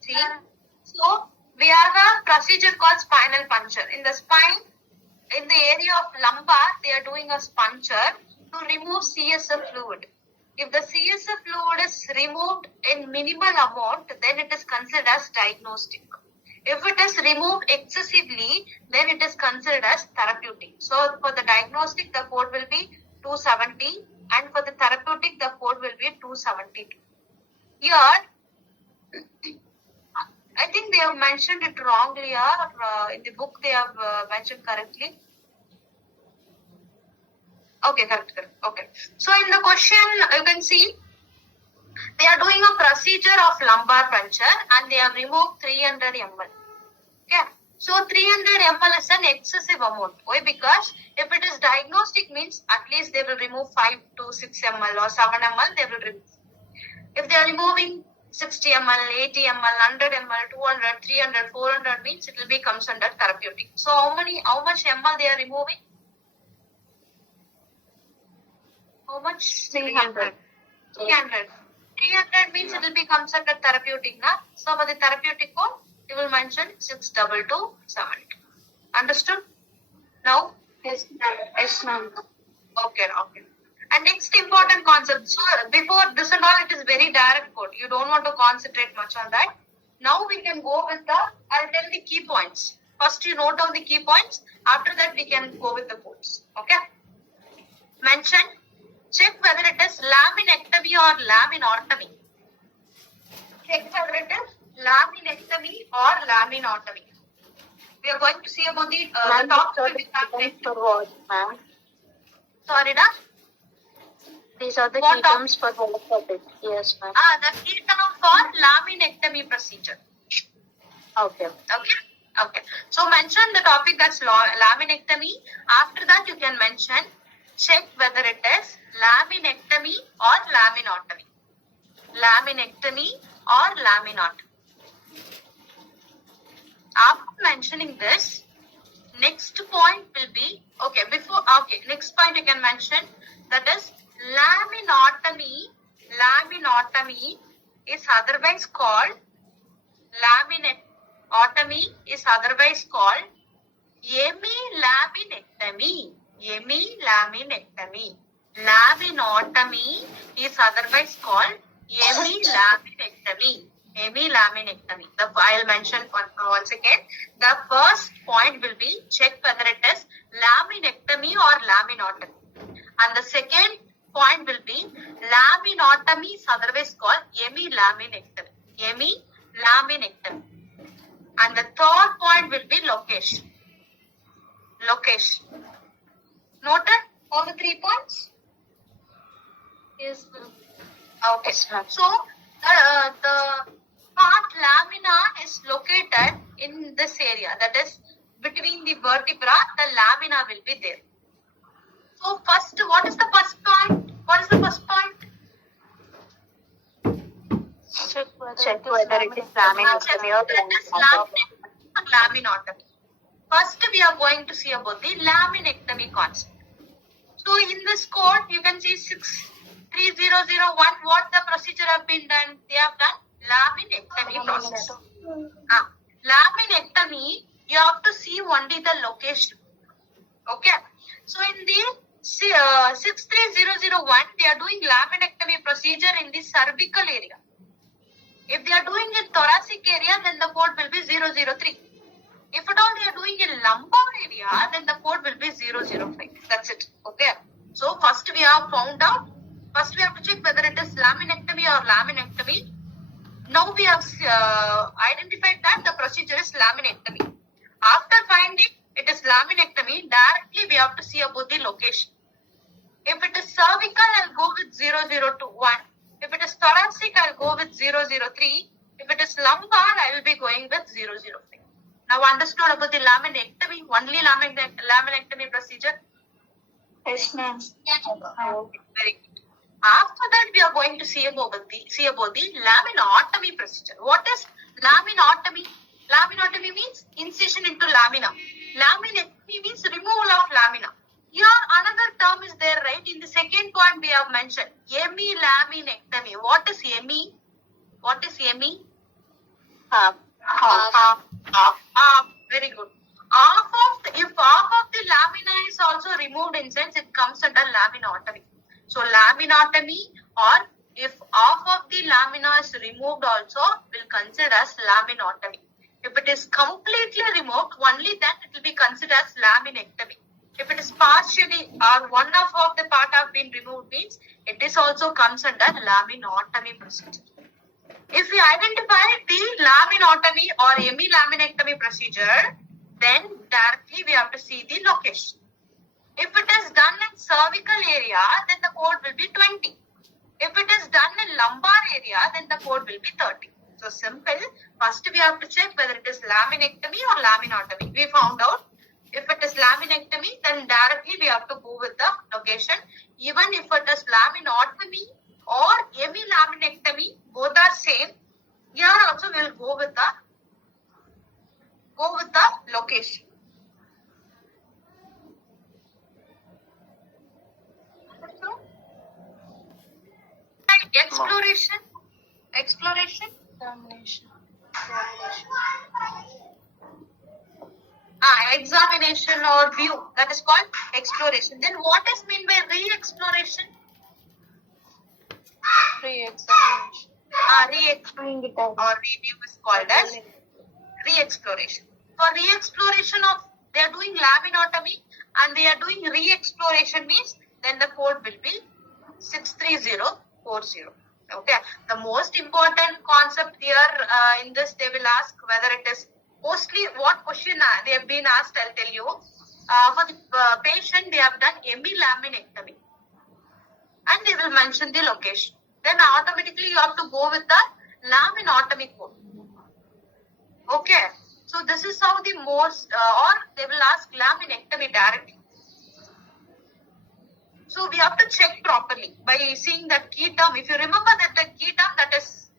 See, so we have a procedure called spinal puncture. In the spine, in the area of lumbar, they are doing a puncture to remove CSF fluid. If the CSF fluid is removed in minimal amount, then it is considered as diagnostic. If it is removed excessively, then it is considered as therapeutic. So for the diagnostic, the code will be 270, and for the therapeutic, the code will be 272. Here, I think they have mentioned it wrongly, or in the book they have mentioned correctly. Okay, correct. Okay. So in the question, you can see they are doing a procedure of lumbar puncture and they have removed 300 ml. Okay. So 300 ml is an excessive amount. Why? Because if it is diagnostic means at least they will remove 5 to 6 ml or 7 ml they will remove. If they are removing 60 ml, 80 ml, 100 ml, 200, 300, 400 means it will be comes under therapeutic. So how much ml they are removing? How much? 300. 300. 300 means it will be considered therapeutic, na? So for the therapeutic code, you will mention 62270. Understood? Now? Yes, ma'am. Okay. And next important concept. So before this and all, it is very direct code. You don't want to concentrate much on that. Now we can go with I'll tell the key points. First you note down the key points. After that we can go with the codes. Okay? Mention. Check whether it is laminectomy or laminotomy. Check whether it is laminectomy or laminotomy. We are going to see about the top For what, ma'am? Sorry, da? These are the What key terms for what topic. Yes, ma'am. The key term for laminectomy procedure. Okay. Okay. So mention the topic that's laminectomy. After that, you can mention check whether it is laminectomy or laminotomy. Laminectomy or laminotomy. After mentioning this, next point will be next point you can mention that is laminotomy. Laminotomy is otherwise called hemilaminectomy. Hemilaminectomy. Laminotomy is otherwise called hemilaminectomy. Hemilaminectomy. I'll mention once again. The first point will be check whether it is laminectomy or laminotomy. And the second point will be laminotomy is otherwise called hemilaminectomy. Hemilaminectomy. And the third point will be location. Location. Noted all the 3 points? Yes, ma'am. Okay. So the part lamina is located in this area. That is between the vertebra, the lamina will be there. So first, what is the first point? check Check whether it is laminectomy or That is laminectomy or laminotomy. First, we are going to see about the laminectomy concept. So, in this code, you can see 63001. What the procedure have been done? They have done laminectomy process. Laminectomy, you have to see only the location. Okay. So, in the 63001, they are doing laminectomy procedure in the cervical area. If they are doing in thoracic area, then the code will be 003. If at all they are doing in lumbar area, then the code will be 005. That's it. Okay. So first we have found out. First we have to check whether it is laminectomy or laminectomy. Now we have identified that the procedure is laminectomy. After finding it is laminectomy, directly we have to see about the location. If it is cervical, I'll go with 0021. If it is thoracic, I'll go with 003. If it is lumbar, I will be going with 005. Now understood about the laminectomy, only laminectomy procedure? Yes, ma'am. Very good. After that, we are going to see about the laminotomy procedure. What is laminotomy? Laminotomy means incision into lamina. Laminectomy means removal of lamina. Here another term is there, right? In the second point we have mentioned hemilaminectomy. What is hemi? What is hemi? half. Very good. If half of the lamina is also removed in sense, it comes under laminotomy. So laminotomy, or if half of the lamina is removed also, will consider as laminotomy. If it is completely removed, only then it will be considered as laminectomy. If it is partially or one of the part have been removed, means it is also comes under laminotomy procedure. If we identify the laminotomy or hemilaminectomy procedure, then directly we have to see the location. If it is done in cervical area, then the code will be 20. If it is done in lumbar area, then the code will be 30. So simple. First we have to check whether it is laminectomy or laminotomy. We found out if it is laminectomy, then directly we have to go with the location. Even if it is laminotomy or hemilaminectomy, both are same. Here also we will go with the location. Exploration. Examination or view, that is called exploration. Then what is meant by re-exploration? Re-examination. Re-exploration or review is called as re-exploration. For re-exploration of, they are doing laminotomy and they are doing re-exploration means then the code will be 63040. Okay. The most important concept here in this, they will ask whether it is mostly what question they have been asked, I'll tell you. For the patient, they have done hemilaminectomy and they will mention the location. Then automatically you have to go with the laminotomy code. Okay. So this is how the most, or they will ask laminectomy directly. So we have to check properly by seeing that key term. If you remember that the key term, that is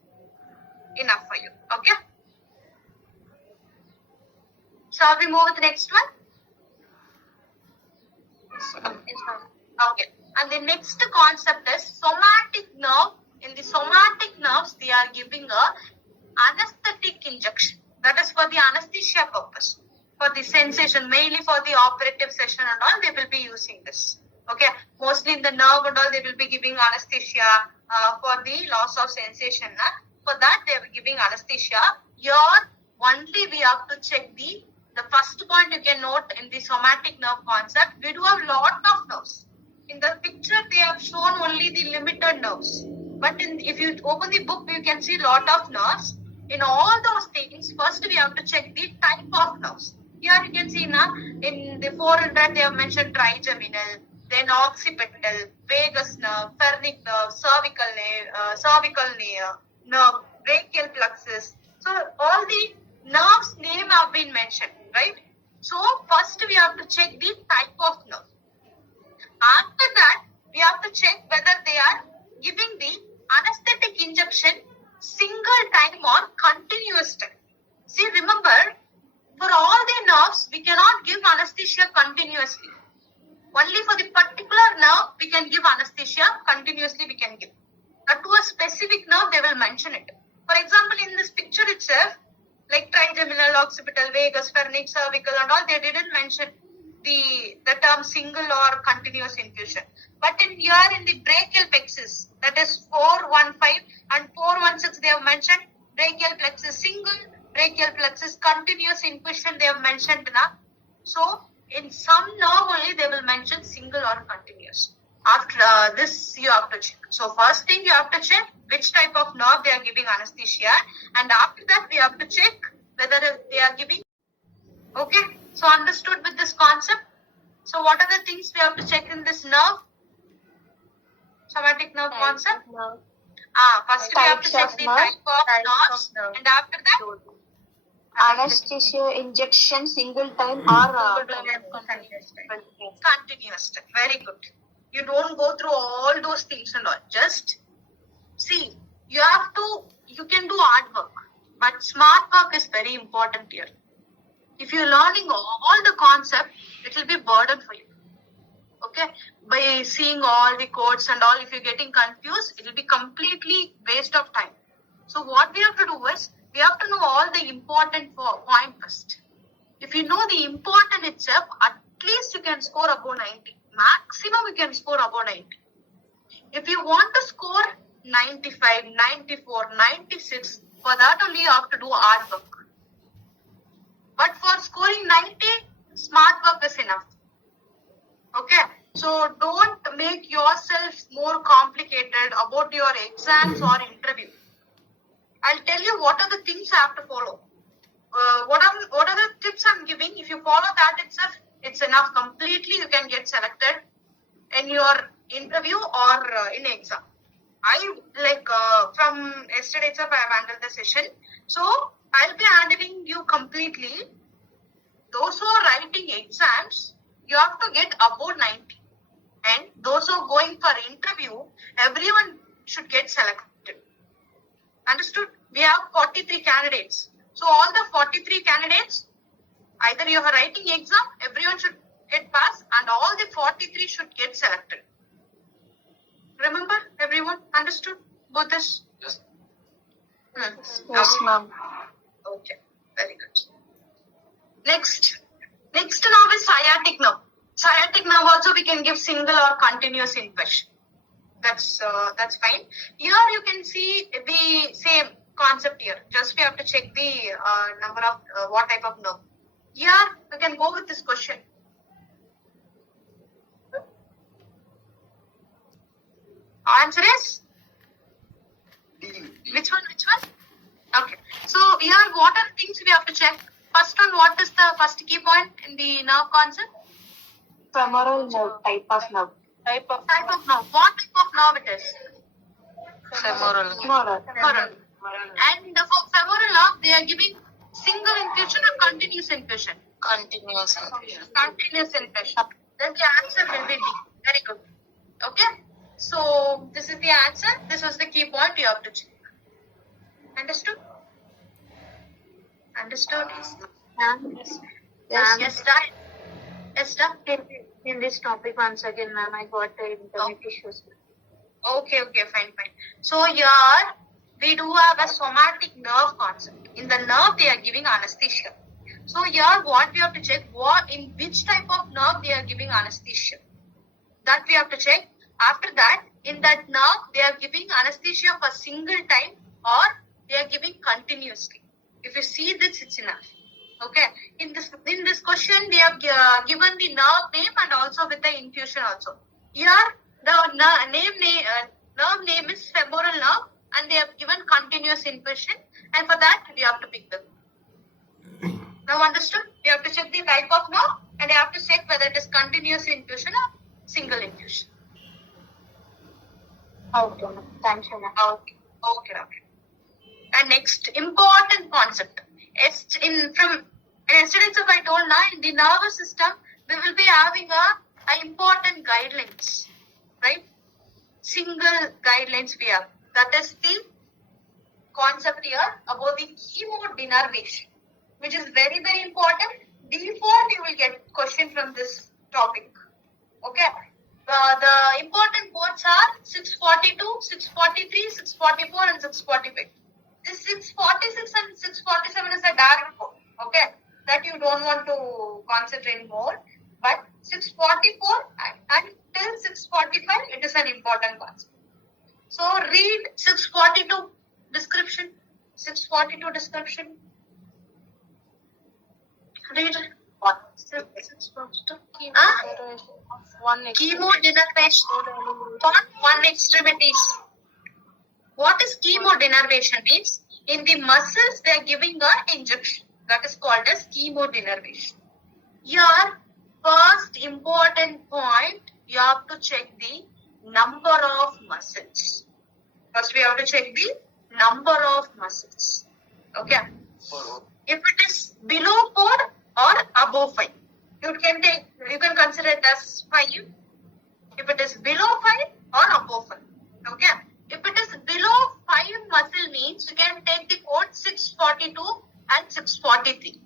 enough for you. Okay. Shall we move to the next one? Okay. And the next concept is somatic nerve. In the somatic nerves, they are giving a anesthetic injection. That is for the anesthesia purpose. For the sensation, mainly for the operative session and all, they will be using this. Okay. Mostly in the nerve and all, they will be giving anesthesia for the loss of sensation. For that, they are giving anesthesia. Here, only we have to check the first point you can note in the somatic nerve concept. We do have lot of nerves. In the picture, they have shown only the limited nerves. But if you open the book, you can see lot of nerves. In all those things, first we have to check the type of nerves. Here you can see now in the 400 they have mentioned trigeminal, then occipital, vagus nerve, pharynx nerve, cervical nerve, brachial plexus. So all the nerves name have been mentioned, right? So first we have to check the type of nerve. After that, we have to check whether they are giving the anesthetic injection single time or continuous time. See, remember, for all the nerves, we cannot give anesthesia continuously. Only for the particular nerve, we can give anesthesia continuously, we can give. To a specific nerve, they will mention it. For example, in this picture itself, like trigeminal, occipital, vagus, pharynx, cervical and all, they didn't mention the term single or continuous infusion. But in the brachial plexus, that is 415 and 416, they have mentioned brachial plexus single, brachial plexus continuous infusion, they have mentioned now. So, in some nerve only they will mention single or continuous. After this, you have to check. So, first thing you have to check which type of nerve they are giving anesthesia, and after that we have to check whether they are giving. Okay, so understood with this concept. So, what are the things we have to check in this nerve? Somatic nerve concept. First we have to check the type of nerves, and after that, Anesthesia injection single time or continuous time. Very good. You don't go through all those things and all. Just see, you can do hard work, but smart work is very important here. If you're learning all the concept, it will be burden for you. Okay? By seeing all the codes and all, if you're getting confused, it will be completely waste of time. So what we have to do is, we have to know all the important point first. If you know the important itself, at least you can score above 90. Maximum you can score above 90. If you want to score 95, 94, 96, for that only you have to do hard work. But for scoring 90, smart work is enough. Okay? So don't make yourself more complicated about your exams or interview. I'll tell you what are the things I have to follow. What are the tips I'm giving? If you follow that itself, it's enough. Completely you can get selected in your interview or in exam. From yesterday itself I have handled the session. So I'll be handling you completely. Those who are writing exams, you have to get above 90. And those who are going for interview, everyone should get selected. Understood? We have 43 candidates. So all the 43 candidates, either you are writing exam, everyone should get passed, and all the 43 should get selected. Remember, everyone? Understood both this? Yes. Yes, ma'am. Okay, very good. Next now is sciatic nerve. Sciatic nerve also we can give single or continuous infusion. That's fine. Here you can see the same concept here. Just we have to check the number of what type of nerve. Here you can go with this question. Answer is which one? Okay. So here what are the things we have to check? First one, what is the first key point in the nerve concept? Femoral nerve, type of nerve. Type of nerve. What type of nerve it is? Femoral. Femoral. And for femoral nerve, they are giving single infusion or continuous infusion? Continuous infusion. Continuous infusion. Then the answer will be B. Very good. Okay. So this is the answer. This was the key point you have to check. Understood? Understood? Yes. Yes, done. Yes, done. In this topic once again, ma'am, I got the internet issues. Okay, fine. So here we do have a somatic nerve concept. In the nerve, they are giving anesthesia. So here what we have to check, in which type of nerve they are giving anesthesia. That we have to check. After that, in that nerve, they are giving anesthesia for single time or they are giving continuously. If you see this, it's enough. Okay. In this question, they have given the nerve name and also with the infusion also. Here, the nerve name is femoral nerve and they have given continuous infusion, and for that, we have to pick them. Now understood? We have to check the type of nerve and you have to check whether it is continuous infusion or single infusion. Okay, ma'am. Thank you, ma'am. Okay. And next, important concept. Yesterday itself I told now, in the nervous system, we will be having a important guidelines, right? Single guidelines we have. That is the concept here about the chemodenervation, which is very, very important. Default, you will get question from this topic. Okay. The important codes are 642, 643, 644 and 645. This 646 and 647 is a direct code. Okay. That you don't want to concentrate more. But 644 and till 645, it is an important concept. So read 642 description. 642 description. Read it. Chemodenervation for one extremities. What is chemodenervation means? In the muscles, they are giving an injection. That is called as chemodenervation. Here, first important point, you have to check the number of muscles. First, we have to check the number of muscles. Okay. If it is below 4 or above 5, you can consider it as 5. If it is below 5 or above 5. Okay. If it is below 5 muscle means you can take the code 642 and 643.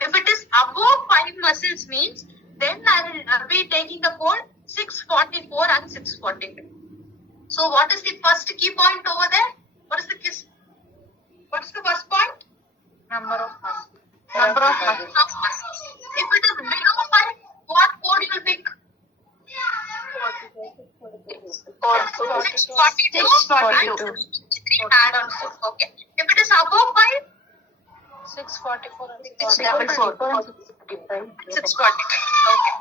If it is above 5 muscles means then I will be taking the code 644 and 645. So what is the first key point over there? What is the first point? Number of muscles. Number of muscles. If it is below 5, what code you will pick? 642 and 3 add on 6. Okay. If it is above 5, 644 and 645. Okay.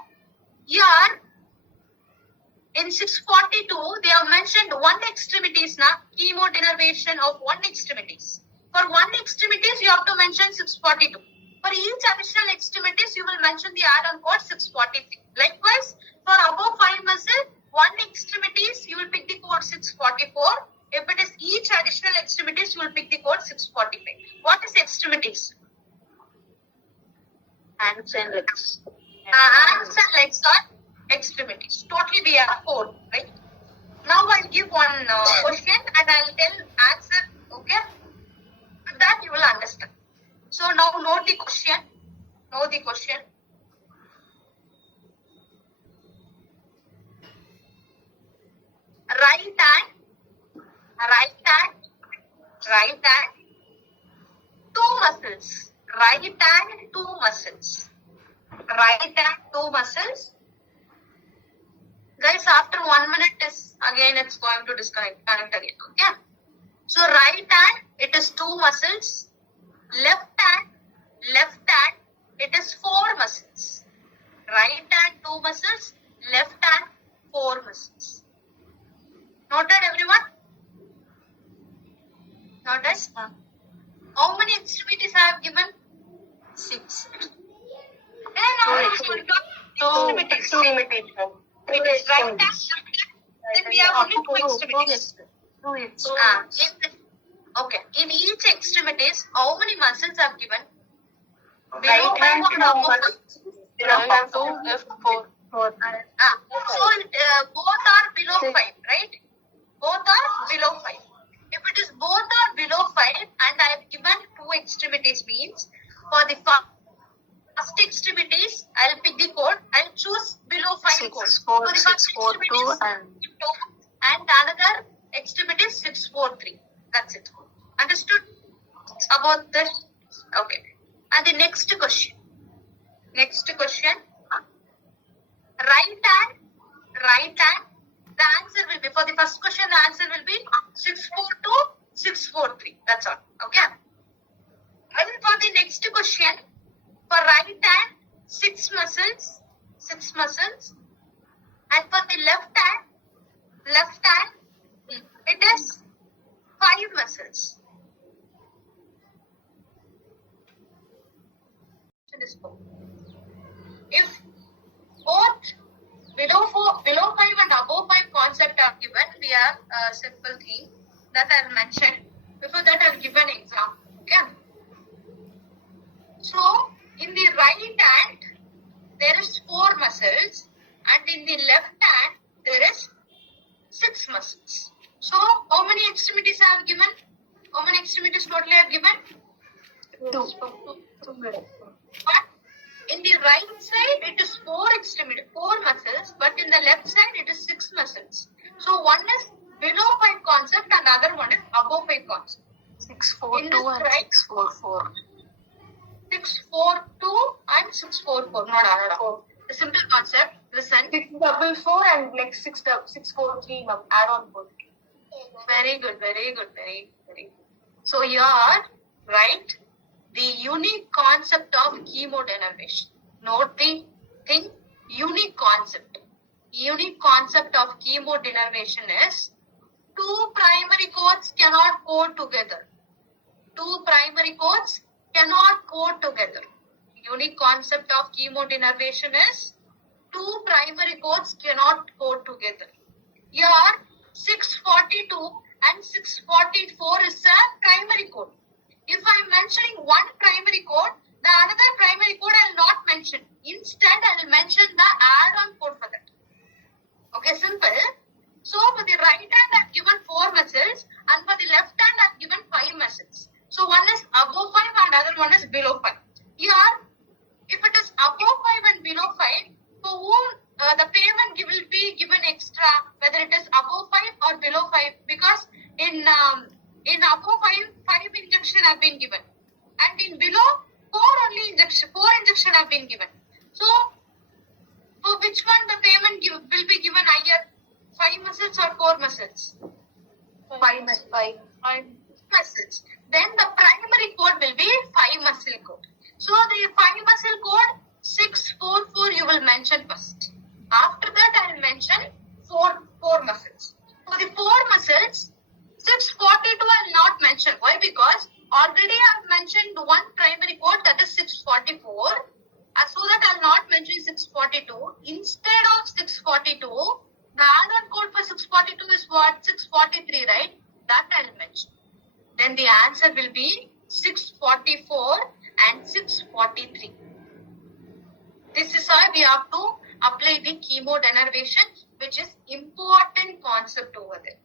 Here, in 642, they have mentioned one extremities now, chemodenervation of one extremities. For one extremities, you have to mention 642. For each additional extremities, you will mention the add-on code 643. Likewise, for above 5 muscle, one extremities, you will pick the code 644. If it is each additional extremities, you will pick the code 645. What is extremities? Hands and legs. Hands and legs are extremities. Totally we have 4, right? Now I'll give one question and I'll tell answer, okay? With that you will understand. So now note the question. Right hand, 2 muscles. Right hand, 2 muscles. Guys, after 1 minute it's going to connect again. Okay. So right hand, it is 2 muscles. Left hand, it is 4 muscles. Right hand, 2 muscles. Left hand, 4 muscles. Noted, everyone? Noted? How many extremities I have given? 6. Then extremities. It is right hand, left hand. Then we have only 2 extremities. Okay. In each extremities, how many muscles I have given? Below 5 or above 5? Right, 2, left, 4. So both are below 5, right? Both are below 5. If it is both are below 5 and I have given 2 extremities means for the first extremities, I'll pick the code. I'll choose below 5 code. So the first extremity is 2 and another extremity is 643. That's it. Understood about this? Okay. And the next question. Right hand. The answer will be, for the first question, the answer will be 642, 643. That's all. Okay. And for the next question, for right hand, 6 muscles. And for the left hand, it is 5 muscles. If both below 5 and above 5 concept are given, we have a simple thing that I will mention. Before that, I will give an example. Okay. So, in the right hand, there is 4 muscles, and in the left hand, there is 6 muscles. So, how many extremities I have given? How many extremities 4 muscles, but in the left side it is 6 muscles. So one is below 5 concept and the other one is above 5 concept. 642 and 644. 642 and 644. No. The simple concept, listen. 644 and like 643, ma'am. Add on both. Very good. So here, write the unique concept of chemodenervation. Note the thing, unique concept. Unique concept of chemodenervation is two primary codes cannot code together. Two primary codes cannot code together. Unique concept of chemodenervation is two primary codes cannot code together. Here, 642 and 644 is a primary code. If I am mentioning one primary code, the another primary code I will not mention. Instead, I will mention the add-on code for that. Okay, simple. So, for the right hand, I have given 4 muscles and for the left hand, I have given 5 muscles. So, one is above 5 and other one is below 5. Here, if it is above 5 and below 5, for whom the payment will be given extra, whether it is above 5 or below 5, because in above 5 injection have been given, and in below 4 injection have been given. So, for which one the payment will be given higher, 5 muscles or 4 muscles? 5 Muscles. Then the primary code will be 5 muscle code. So the 5 muscle code 644 you will mention first. After that I will mention 4 muscles. For the 4 muscles, 642 I will not mention. Why? Because already I have mentioned one primary code, that is 644. So that I will not mention 642. Instead of 642, the add-on code for 642 is what? 643, right? That I will mention. Then the answer will be 644 and 643. This is how we have to apply the chemodenervation, which is important concept over there.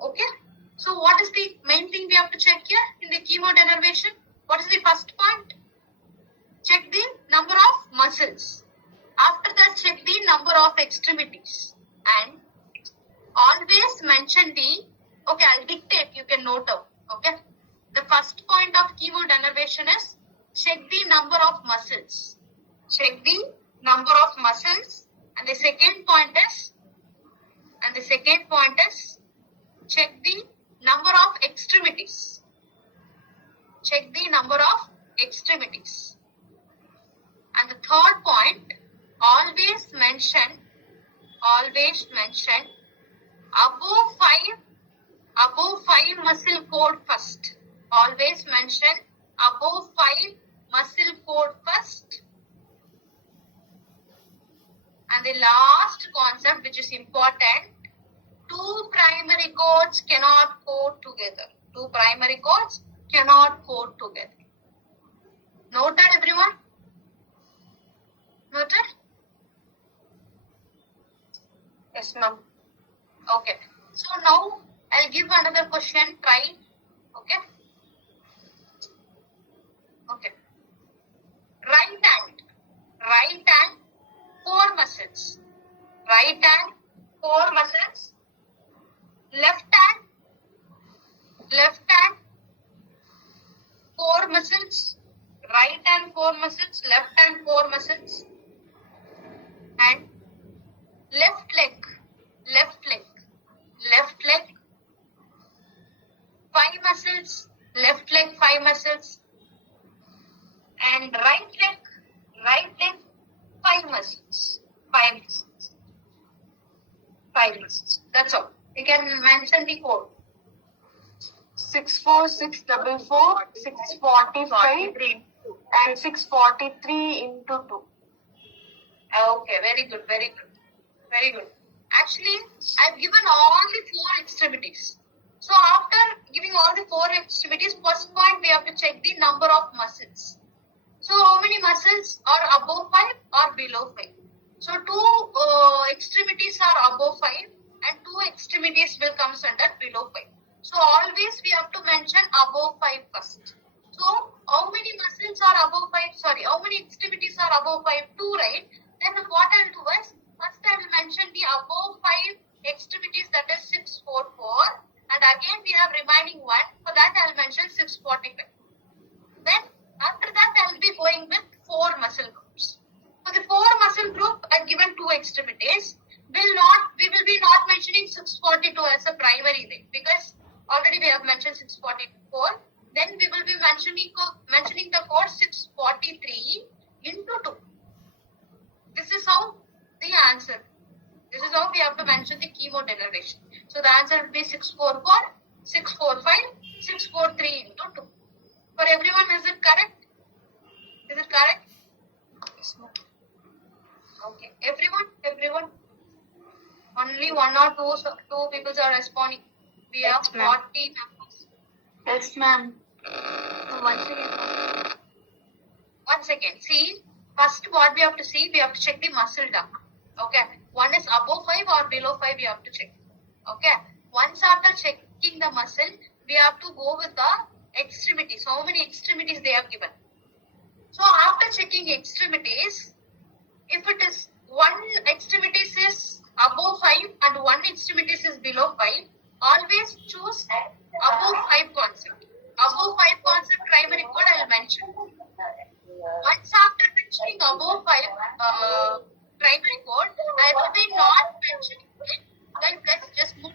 Okay? So what is the main thing we have to check here in the chemodenervation? What is the first point? Check the number of muscles. After that, check the number of extremities. And always mention the, okay, I'll dictate, you can note down. Okay? The first point of chemodenervation is check the number of muscles. Check the number of muscles. And the second point is check the number of extremities. Check the number of extremities. And the third point, always mention above 5 muscle code first. Always mention above 5 muscle code first. And the last concept, which is important, two primary codes cannot code together. Two primary codes cannot code together. Noted, everyone? Noted? Yes, ma'am. Okay. So now I'll give another question. Try. Okay. Okay. Right hand, 4 muscles. Right hand, 4 muscles. Left hand, 4 muscles. Right hand, 4 muscles. Left hand, 4 muscles. And left leg, 5 muscles. Left leg, 5 muscles. And right leg, 5 muscles. 5 muscles. That's all. You can mention the code. 64644, 645, and 643 into 2. Okay, very good. Actually, I've given all the 4 extremities. So after giving all the 4 extremities, first point we have to check the number of muscles. So how many muscles are above 5 or below 5? So 2 extremities are above 5 and 2 extremities will come under below 5. So always we have to mention above 5 first. So how many muscles are above 5? Sorry, how many extremities are above 5? 2, right? Then what I'll do is, first I will mention the above 5 extremities, that is 644. And again we have remaining one. For that I will mention 645. Then after that I will be going with 4 muscle groups. For the 4 muscle group, I've given 2 extremities. We will be not mentioning 642 as a primary thing, because already we have mentioned 644. Then we will be mentioning the code 643 into 2. This is how the answer. This is how we have to mention the chemodenervation. So the answer will be 644, 645, 643 into 2. For everyone, is it correct? Is it correct? Okay. Everyone. Only 1 or 2 people are responding. We have 40 members. Yes, ma'am. One second. See, first what we have to see, we have to check the muscle dump. Okay. One is above 5 or below 5, we have to check. Okay. Once after checking the muscle, we have to go with the extremities. How many extremities they have given. So after checking extremities, if it is one extremities is above 5 and one extremities is below 5, always choose above 5 concept. Above 5 concept primary code I will mention. Once after mentioning above 5 primary code, I will be not mentioning it. Guys, just mute.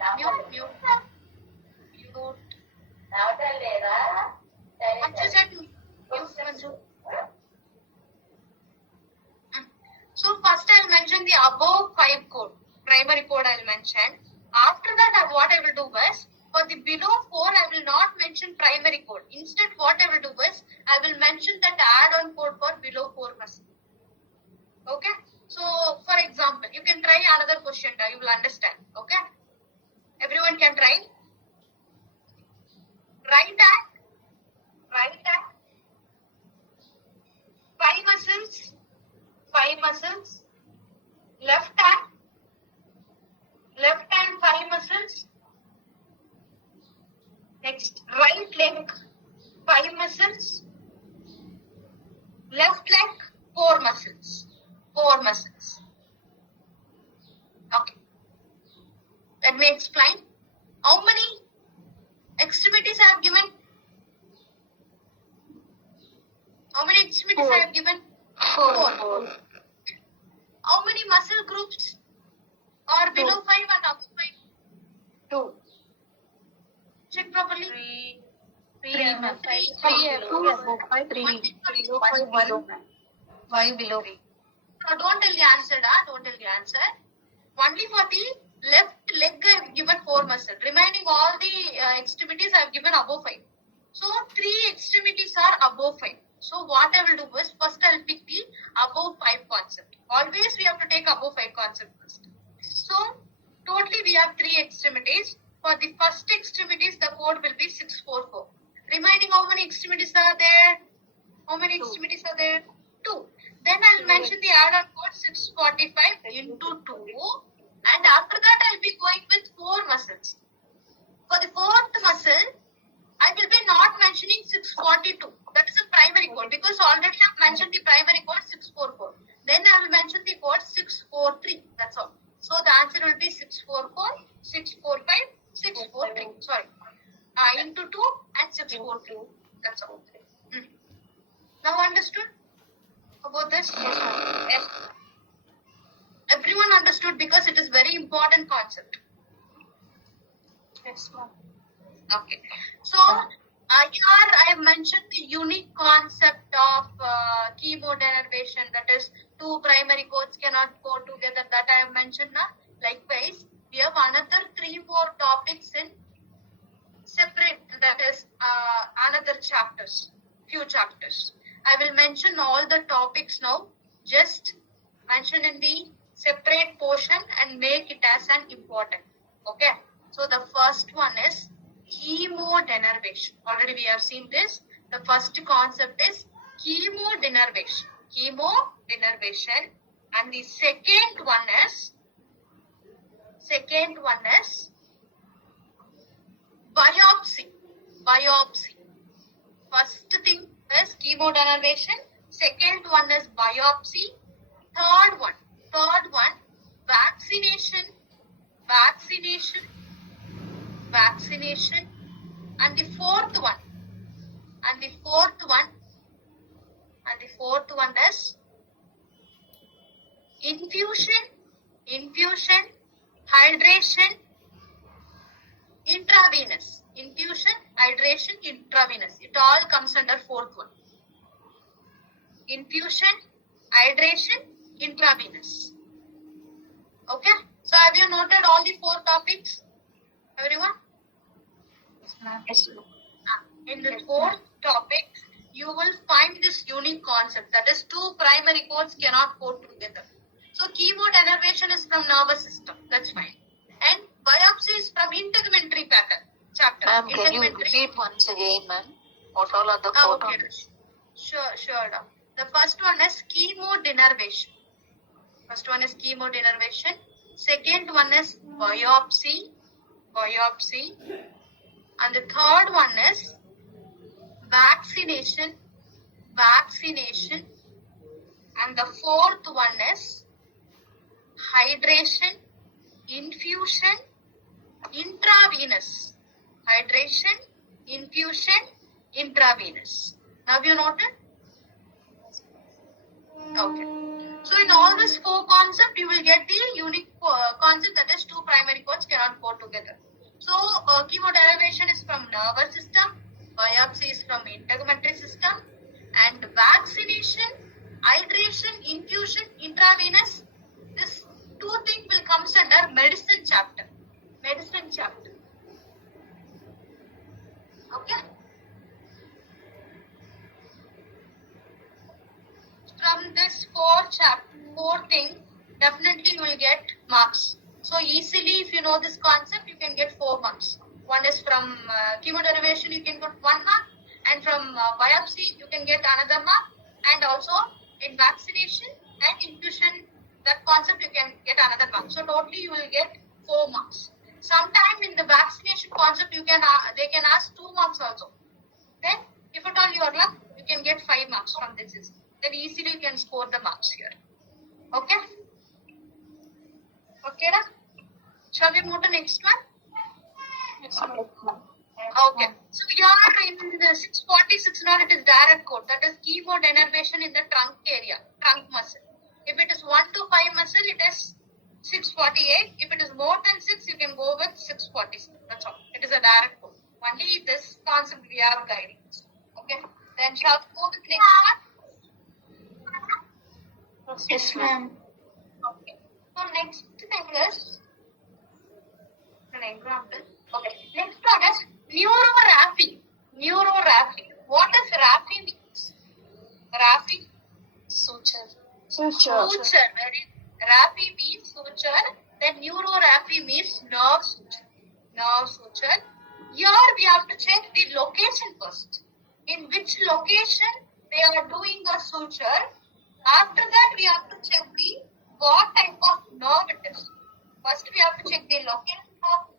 Once you said mute, Manju. So first I will mention the above 5 code, primary code I will mention. After that, what I will do is, for the below 4, I will not mention primary code. Instead, what I will do is, I will mention that add-on code for below 4 muscle. Okay? So, for example, you can try another question, you will understand. Okay? Everyone can try. Right hand. 5 muscles. Left hand 5 muscles. Next, right leg 5 muscles. Left leg 4 muscles. Okay. Let me explain. How many extremities I have given? How many extremities I have given? 4. How many muscle groups are below 5 and above 5? 2. Check properly. 3 above 5. 5 below. No, don't tell the answer. Don't tell the answer. Only for the left leg I have given 4 muscles. Remaining all the extremities I have given above 5. So 3 extremities are above 5. So what I will do is, first I will pick the above 5 concept. Always we have to take above 5 concept first. So totally we have 3 extremities. For the first extremities, the code will be 644. Remaining how many extremities are there? 2. Then I'll mention the add-on code 645 into 2. And after that, I'll be going with 4 muscles. For the 4th muscle, I will be not mentioning 642. That is a primary code, because already I've mentioned the primary code 644. Then I will mention the code 643. That's all. So the answer will be 644, 645, 643. Sorry. Into 2 and 643. That's all. Now understood about this? Yes. Everyone understood, because it is very important concept. Yes, ma'am. Okay. So here I have mentioned the unique concept of chemodenervation. That is, 2 primary codes cannot go together. That I have mentioned now. Likewise, we have another 3 more topics in separate. That is another chapters. Few chapters. I will mention all the topics now. Just mention in the separate portion and make it as an important. Okay. So the first one is chemodenervation. Already we have seen this. The first concept is chemodenervation. And the second one is biopsy. First thing is chemodenervation. Second one is biopsy. Third one, vaccination, and the fourth one is infusion, hydration, intravenous. It all comes under fourth one. Infusion, hydration, intravenous. Okay. So have you noted all the 4 topics, everyone? Yes, ma'am. In the 4th topic, you will find this unique concept, that is 2 primary codes cannot go together. So keyboard innervation is from nervous system, that's fine. And biopsy is from integumentary pattern chapter. Ma'am, can you Integumentary- repeat once again, ma'am? What all are the 4 okay. topics? Sure. The first one is keyboard innervation. Second one is biopsy. And the third one is vaccination. And the fourth one is hydration, infusion, intravenous. Now you noted? Okay. So in all these 4 concepts, you will get the unique concept, that is 2 primary codes cannot go together. So keyboard innervation is from nervous system, biopsy is from integumentary system, and vaccination, hydration, infusion, intravenous, this 2 things will come under medicine chapter. Okay. From this 4 thing, definitely you will get marks. So easily, if you know this concept, you can get 4 marks. One is from keyboard innervation, you can get 1 mark, and from biopsy, you can get another mark, and also in vaccination and infusion, that concept you can get another mark. So totally you will get 4 marks. Sometime in the vaccination concept, they can ask 2 marks also. Then, if at all you are luck, you can get 5 marks from this. Then easily you can score the marks here. Okay? Okay, Ra? Shall we move to next one? Okay. So here in the 646 now it is direct code. That is keyboard innervation in the trunk area, trunk muscle. If it is 1 to 5 muscle, it is 648. If it is more than 6, you can go with 646. That's all. It is a direct code. Only this concept we are guiding. Okay. Then shall we go with next one? Yes, ma'am. Okay. So next thing is an example. Okay. Next one is neuroraphy. What does raphy means? Raphy? Suture. Suture. Raphy means suture. Then neuroraphy means nerve suture. Here we have to check the location first. In which location they are doing a suture. After that, we have to check what type of nerve it is. First, we have to check the location of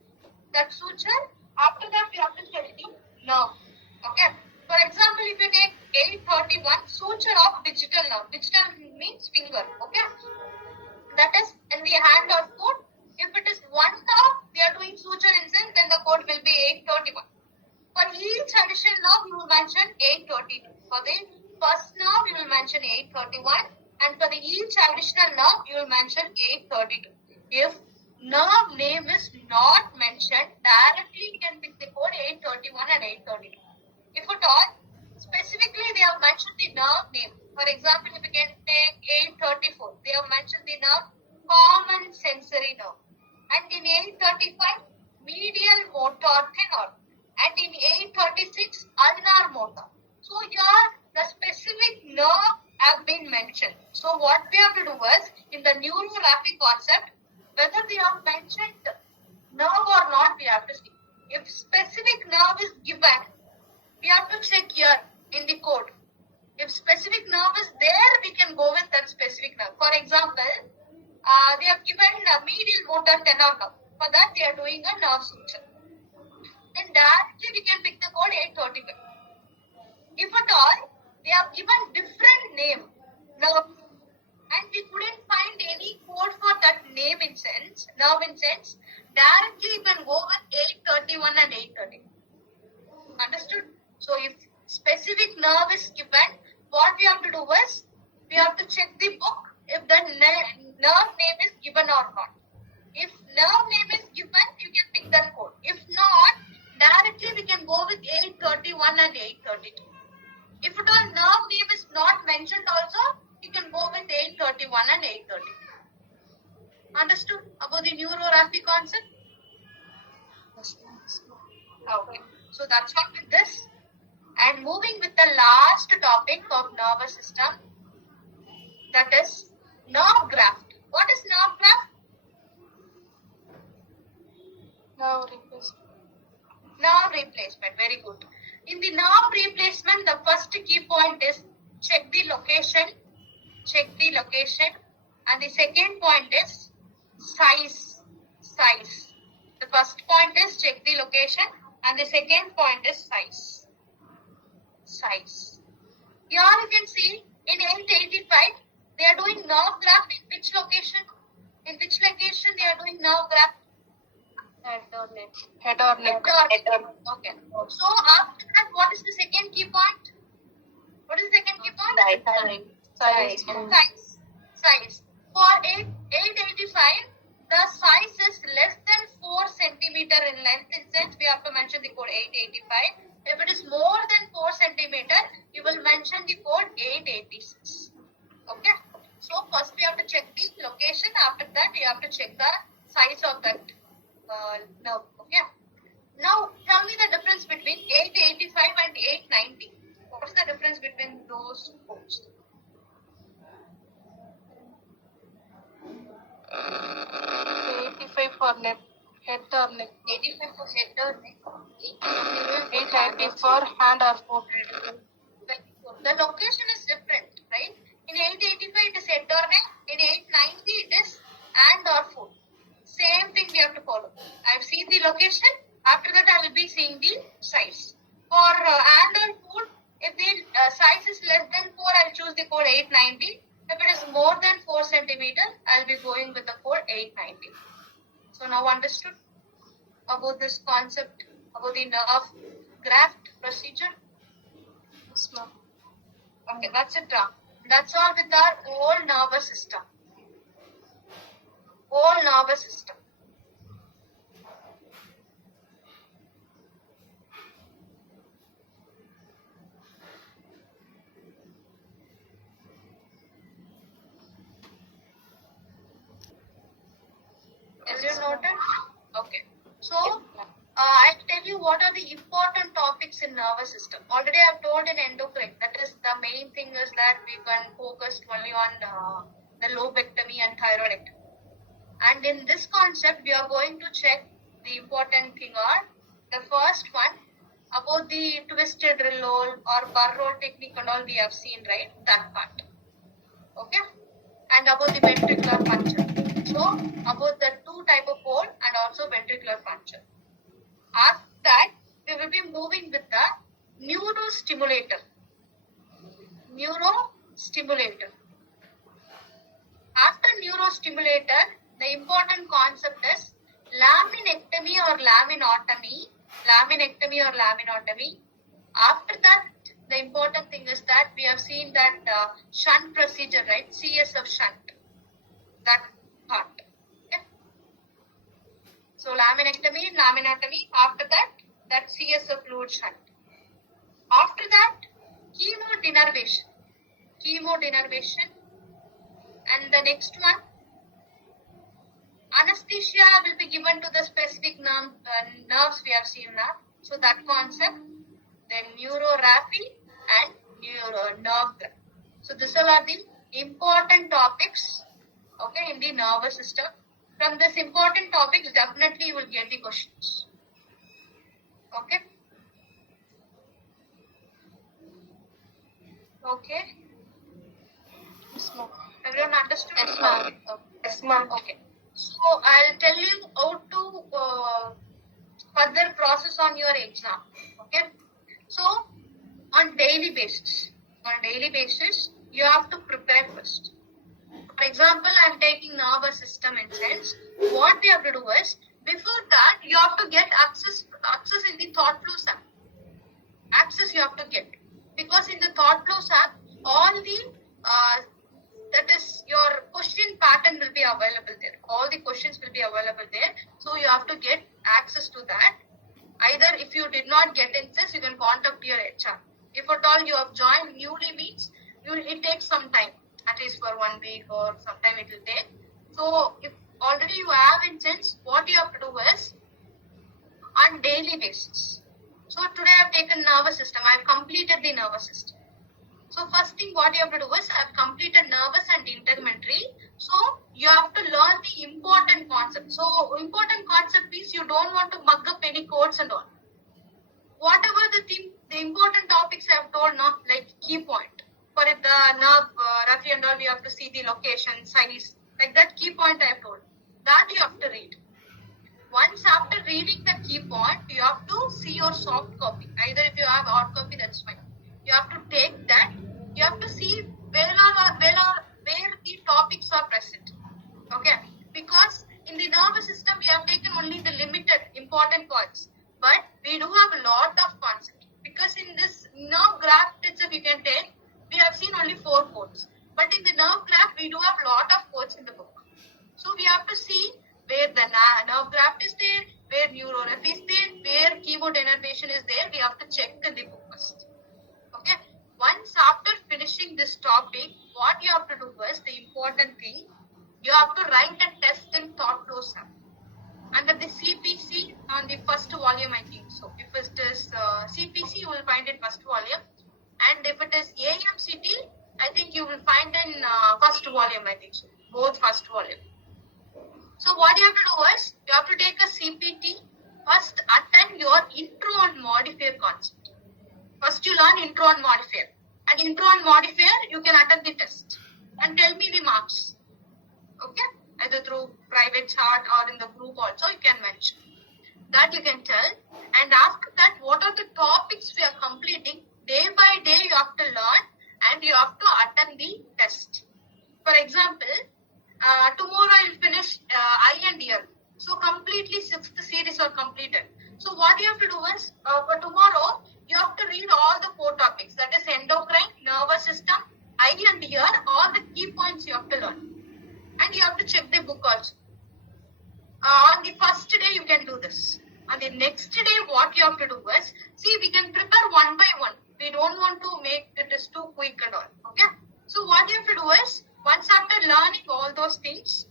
that suture. After that, we have to check the nerve. Okay. For example, if you take 831, suture of digital nerve. Digital means finger. Okay. That is in the hand or foot. If it is one nerve, they are doing suture instance, then the code will be 831. For each additional nerve, you will mention 832. For the first nerve, you will mention 831. And for the each additional nerve, you will mention 832. If nerve name is not mentioned, directly you can pick the code 831 and 832. If at all, specifically they have mentioned the nerve name. For example, if you can take 834, they have mentioned the nerve common sensory nerve. And in 835, medial motor tenor. And in 836, ulnar motor. So here, the specific nerve have been mentioned. So what we have to do is, in the neuroraphy concept, whether they have mentioned nerve or not, we have to see. If specific nerve is given, we have to check here in the code. If specific nerve is there, we can go with that specific nerve. For example, they have given a medial motor tenor nerve. For that, they are doing a nerve suture. Then directly we can pick the code 835. If at all, they have given different name, nerve, and we couldn't find any code for that nerve in sense, directly you can go with 831 and 830. Understood? So if specific nerve is given, what we have to do is, we have to check the book if the nerve name is given or not. If nerve name is given, you can pick that code. If not, directly we can go with 831 and 832. If at all nerve name is not mentioned also, you can go with 831 and 832. Understood about the neuroraphy concept? Okay. So that's all with this. And moving with the last topic of nervous system, that is nerve graft. What is nerve graft? Nerve replacement. Nerve replacement. Very good. In the nerve replacement, the first key point is check the location. Check the location. And the second point is size. Size. The first point is check the location. And the second point is size. Size. Here you can see in 885, they are doing nerve graft in which location? In which location they are doing nerve graft? Head or neck. Head or neck. Okay. So after that, what is the second key point? What is the second key point? Size. Size. For 885, the size is less than 4 centimeter in length. In sense, we have to mention the code 885. If it is more than 4 centimeter, you will mention the code 886. Okay. So first we have to check the location. After that, you have to check the size of that nerve. Okay. Now tell me the difference between 885 and 890. What is the difference between those codes? 85 for neck. Head or neck. 85 for head or neck. 880 for hand or foot. The location is different, right? In 885 it is head or neck. In 890 it is hand or foot. Same thing we have to follow. I've seen the location. After that I will be seeing the size. For hand or foot, if the size is less than 4, I'll choose the code 890. If it is more than 4 centimeter, I'll be going with the code 890. So now understood about this concept, about the nerve graft procedure? Yes, ma'am. Okay, that's it. That's all with our whole nervous system. Whole nervous system. Is you noted? Okay. So, I'll tell you what are the important topics in nervous system. Already I've told in endocrine, that is the main thing is that we can focus only on the lobectomy and thyroidectomy. And in this concept, we are going to check the important thing are the first one about the twisted roll or bar roll technique and all we have seen, right? That part. Okay? And about the ventricular puncture. So, about the two type of hole and also ventricular puncture. After that, we will be moving with the neurostimulator. Neurostimulator. After neurostimulator, the important concept is laminectomy or laminotomy. Laminectomy or laminotomy. After that, the important thing is that we have seen that shunt procedure, right? CSF shunt. That part. Okay. So laminectomy, laminotomy. After that CSF fluid shunt. After that, chemodenervation. Chemodenervation. And the next one, anesthesia will be given to the specific nerves we have seen now. So that concept, then neuroraphy and nerve graft. So these all are the important topics, okay, in the nervous system. From this important topics, definitely you will get the questions. Okay. Okay. Yes, ma'am. Everyone understood? Yes, ma'am. Yes, ma'am. Okay. So I'll tell you how to further process on your exam. Okay. So on daily basis, you have to prepare first. For example, I'm taking nervous system in sense. What we have to do is, before that, you have to get access in the thought flows app. Access you have to get. Because in the thought flows app, all the, that is your question pattern will be available there. All the questions will be available there. So you have to get access to that. Either if you did not get access, you can contact your HR. If at all you have joined newly means, it takes some time, at least for 1 week or sometime it will take. So if already you have instance, what you have to do is on daily basis. So today I have taken nervous system. I have completed the nervous system. So first thing what you have to do is I have completed nervous and integumentary. So you have to learn the important concept. So important concept means you don't want to mug up any codes and all. Whatever the important topics I have told now, like key point. For the nerve, Rafi and all, we have to see the location, size. Like that key point I have told. That you have to read. Once after reading the key point, you have to see your soft copy. Either if you have hard copy, that's fine. You have to take that. You have to see where the topics are present. Okay? Because in the nervous system, we have taken only the limited important points. But we do have a lot of concepts. Because in this nerve graph itself you can take, we have seen only 4 codes. But in the nerve graph, we do have a lot of codes in the book. So we have to see where the nerve graft is there, where neuroref is there, where keyboard innervation is there. We have to check in the book first. Okay. Once after finishing this topic, what you have to do is the important thing. You have to write a test in thought flows app. Under the CPC on the first volume, I think so. If it is CPC, you will find it first volume. And if it is AMCT, I think you will find in first volume, I think so. Both first volume. So what you have to do is, you have to take a CPT, first attend your intro and modifier concept. First you learn intro and modifier. And intro and modifier, you can attend the test. And tell me the marks. Okay? Either through private chat or in the group also, you can mention. That you can tell. And after that, what are the topics we are completing? Day by day you have to learn and you have to attend the test. For example, tomorrow I will finish eye and ear. So completely 6th series are completed. So what you have to do is, for tomorrow, you have to read all the 4 topics. That is endocrine, nervous system, eye and ear, all the key points you have to learn. And you have to check the book also. On the first day, you can do this. On the next day, what you have to do is, see, we can prepare one by one. We don't want to make it is too quick and all. Okay? So what you have to do is, once after learning all those things,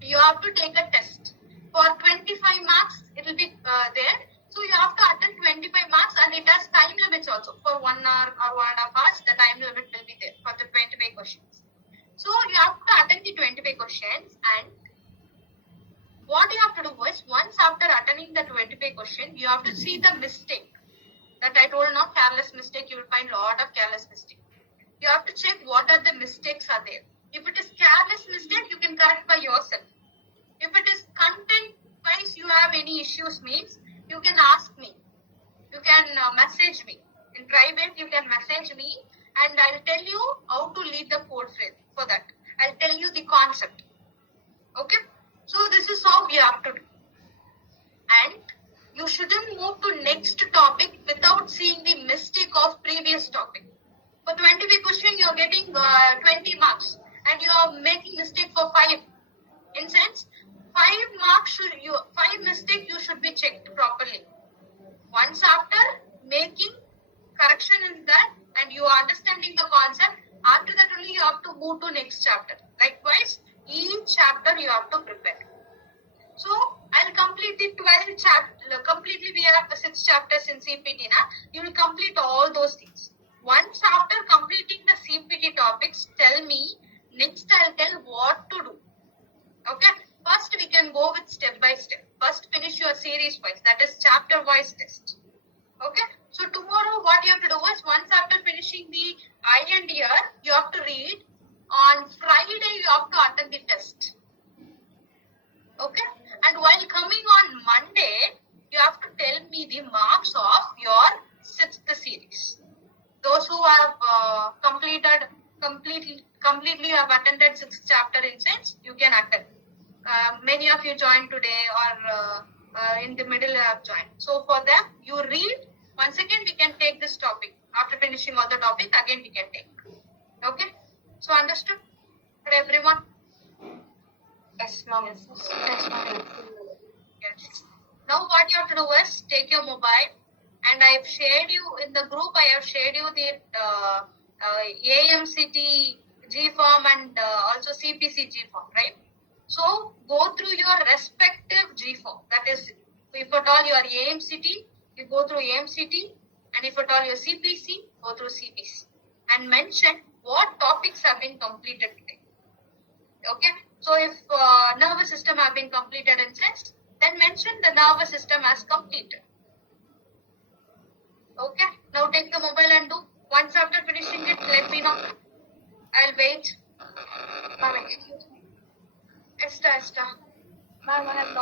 you have to take a test. For 25 marks, it will be there. So you have to attend 25 marks and it has time limits also. For 1 hour or 1.5 hours, the time limit will be there for the 25 questions. So you have to attend the 25 questions and what you have to do is, once after attending the 25 question, you have to see the mistake. That I told now, careless mistake, you will find a lot of careless mistake. You have to check what are the mistakes are there. If it is careless mistake, you can correct by yourself. If it is content wise you have any issues means, you can ask me. You can message me. In private, you can message me and I'll tell you how to lead the code phrase for that. I'll tell you the concept. Okay? So this is how we have to do. And you shouldn't move to next topic without seeing the mistake of previous topic. For 25 question, you are getting 20 marks and you are making mistake for 5. In sense, 5 marks 5 mistake you should be checked properly. Once after making correction in that and you are understanding the concept, after that only you have to move to next chapter. Likewise, each chapter you have to prepare. So, I'll complete the 12 chapters. Completely we have 6 chapters in CPT. You will complete all those things. Once after completing the CPT topics, tell me, next I'll tell what to do. Okay? First we can go with step by step. First finish your series wise, that is chapter wise test. Okay? So tomorrow what you have to do is, once after finishing the eye and ear, you have to read. On Friday you have to attend the test. Okay? And while coming on Monday, you have to tell me the marks of your 6th series. Those who have completed completely you have attended 6th chapter in sense, you can attend. Many of you joined today or in the middle you have joined. So for them, you read. Once again, we can take this topic. After finishing all the topic, again we can take. Okay? So understood for everyone? Yes, ma'am. Yes, ma'am. Yes. Now what you have to do is take your mobile, and I have shared you in the group. I have shared you the AMCT G form and also CPC G form, right? So go through your respective G form. That is, if at all you are AMCT, you go through AMCT, and if at all you are CPC, go through CPC, and mention what topics have been completed today. Okay, so if nervous system have been completed in sense, then mention the nervous system as completed. Okay, now take the mobile and do. Once after finishing it, let me know. I'll wait. Esther. Ma'am, I have not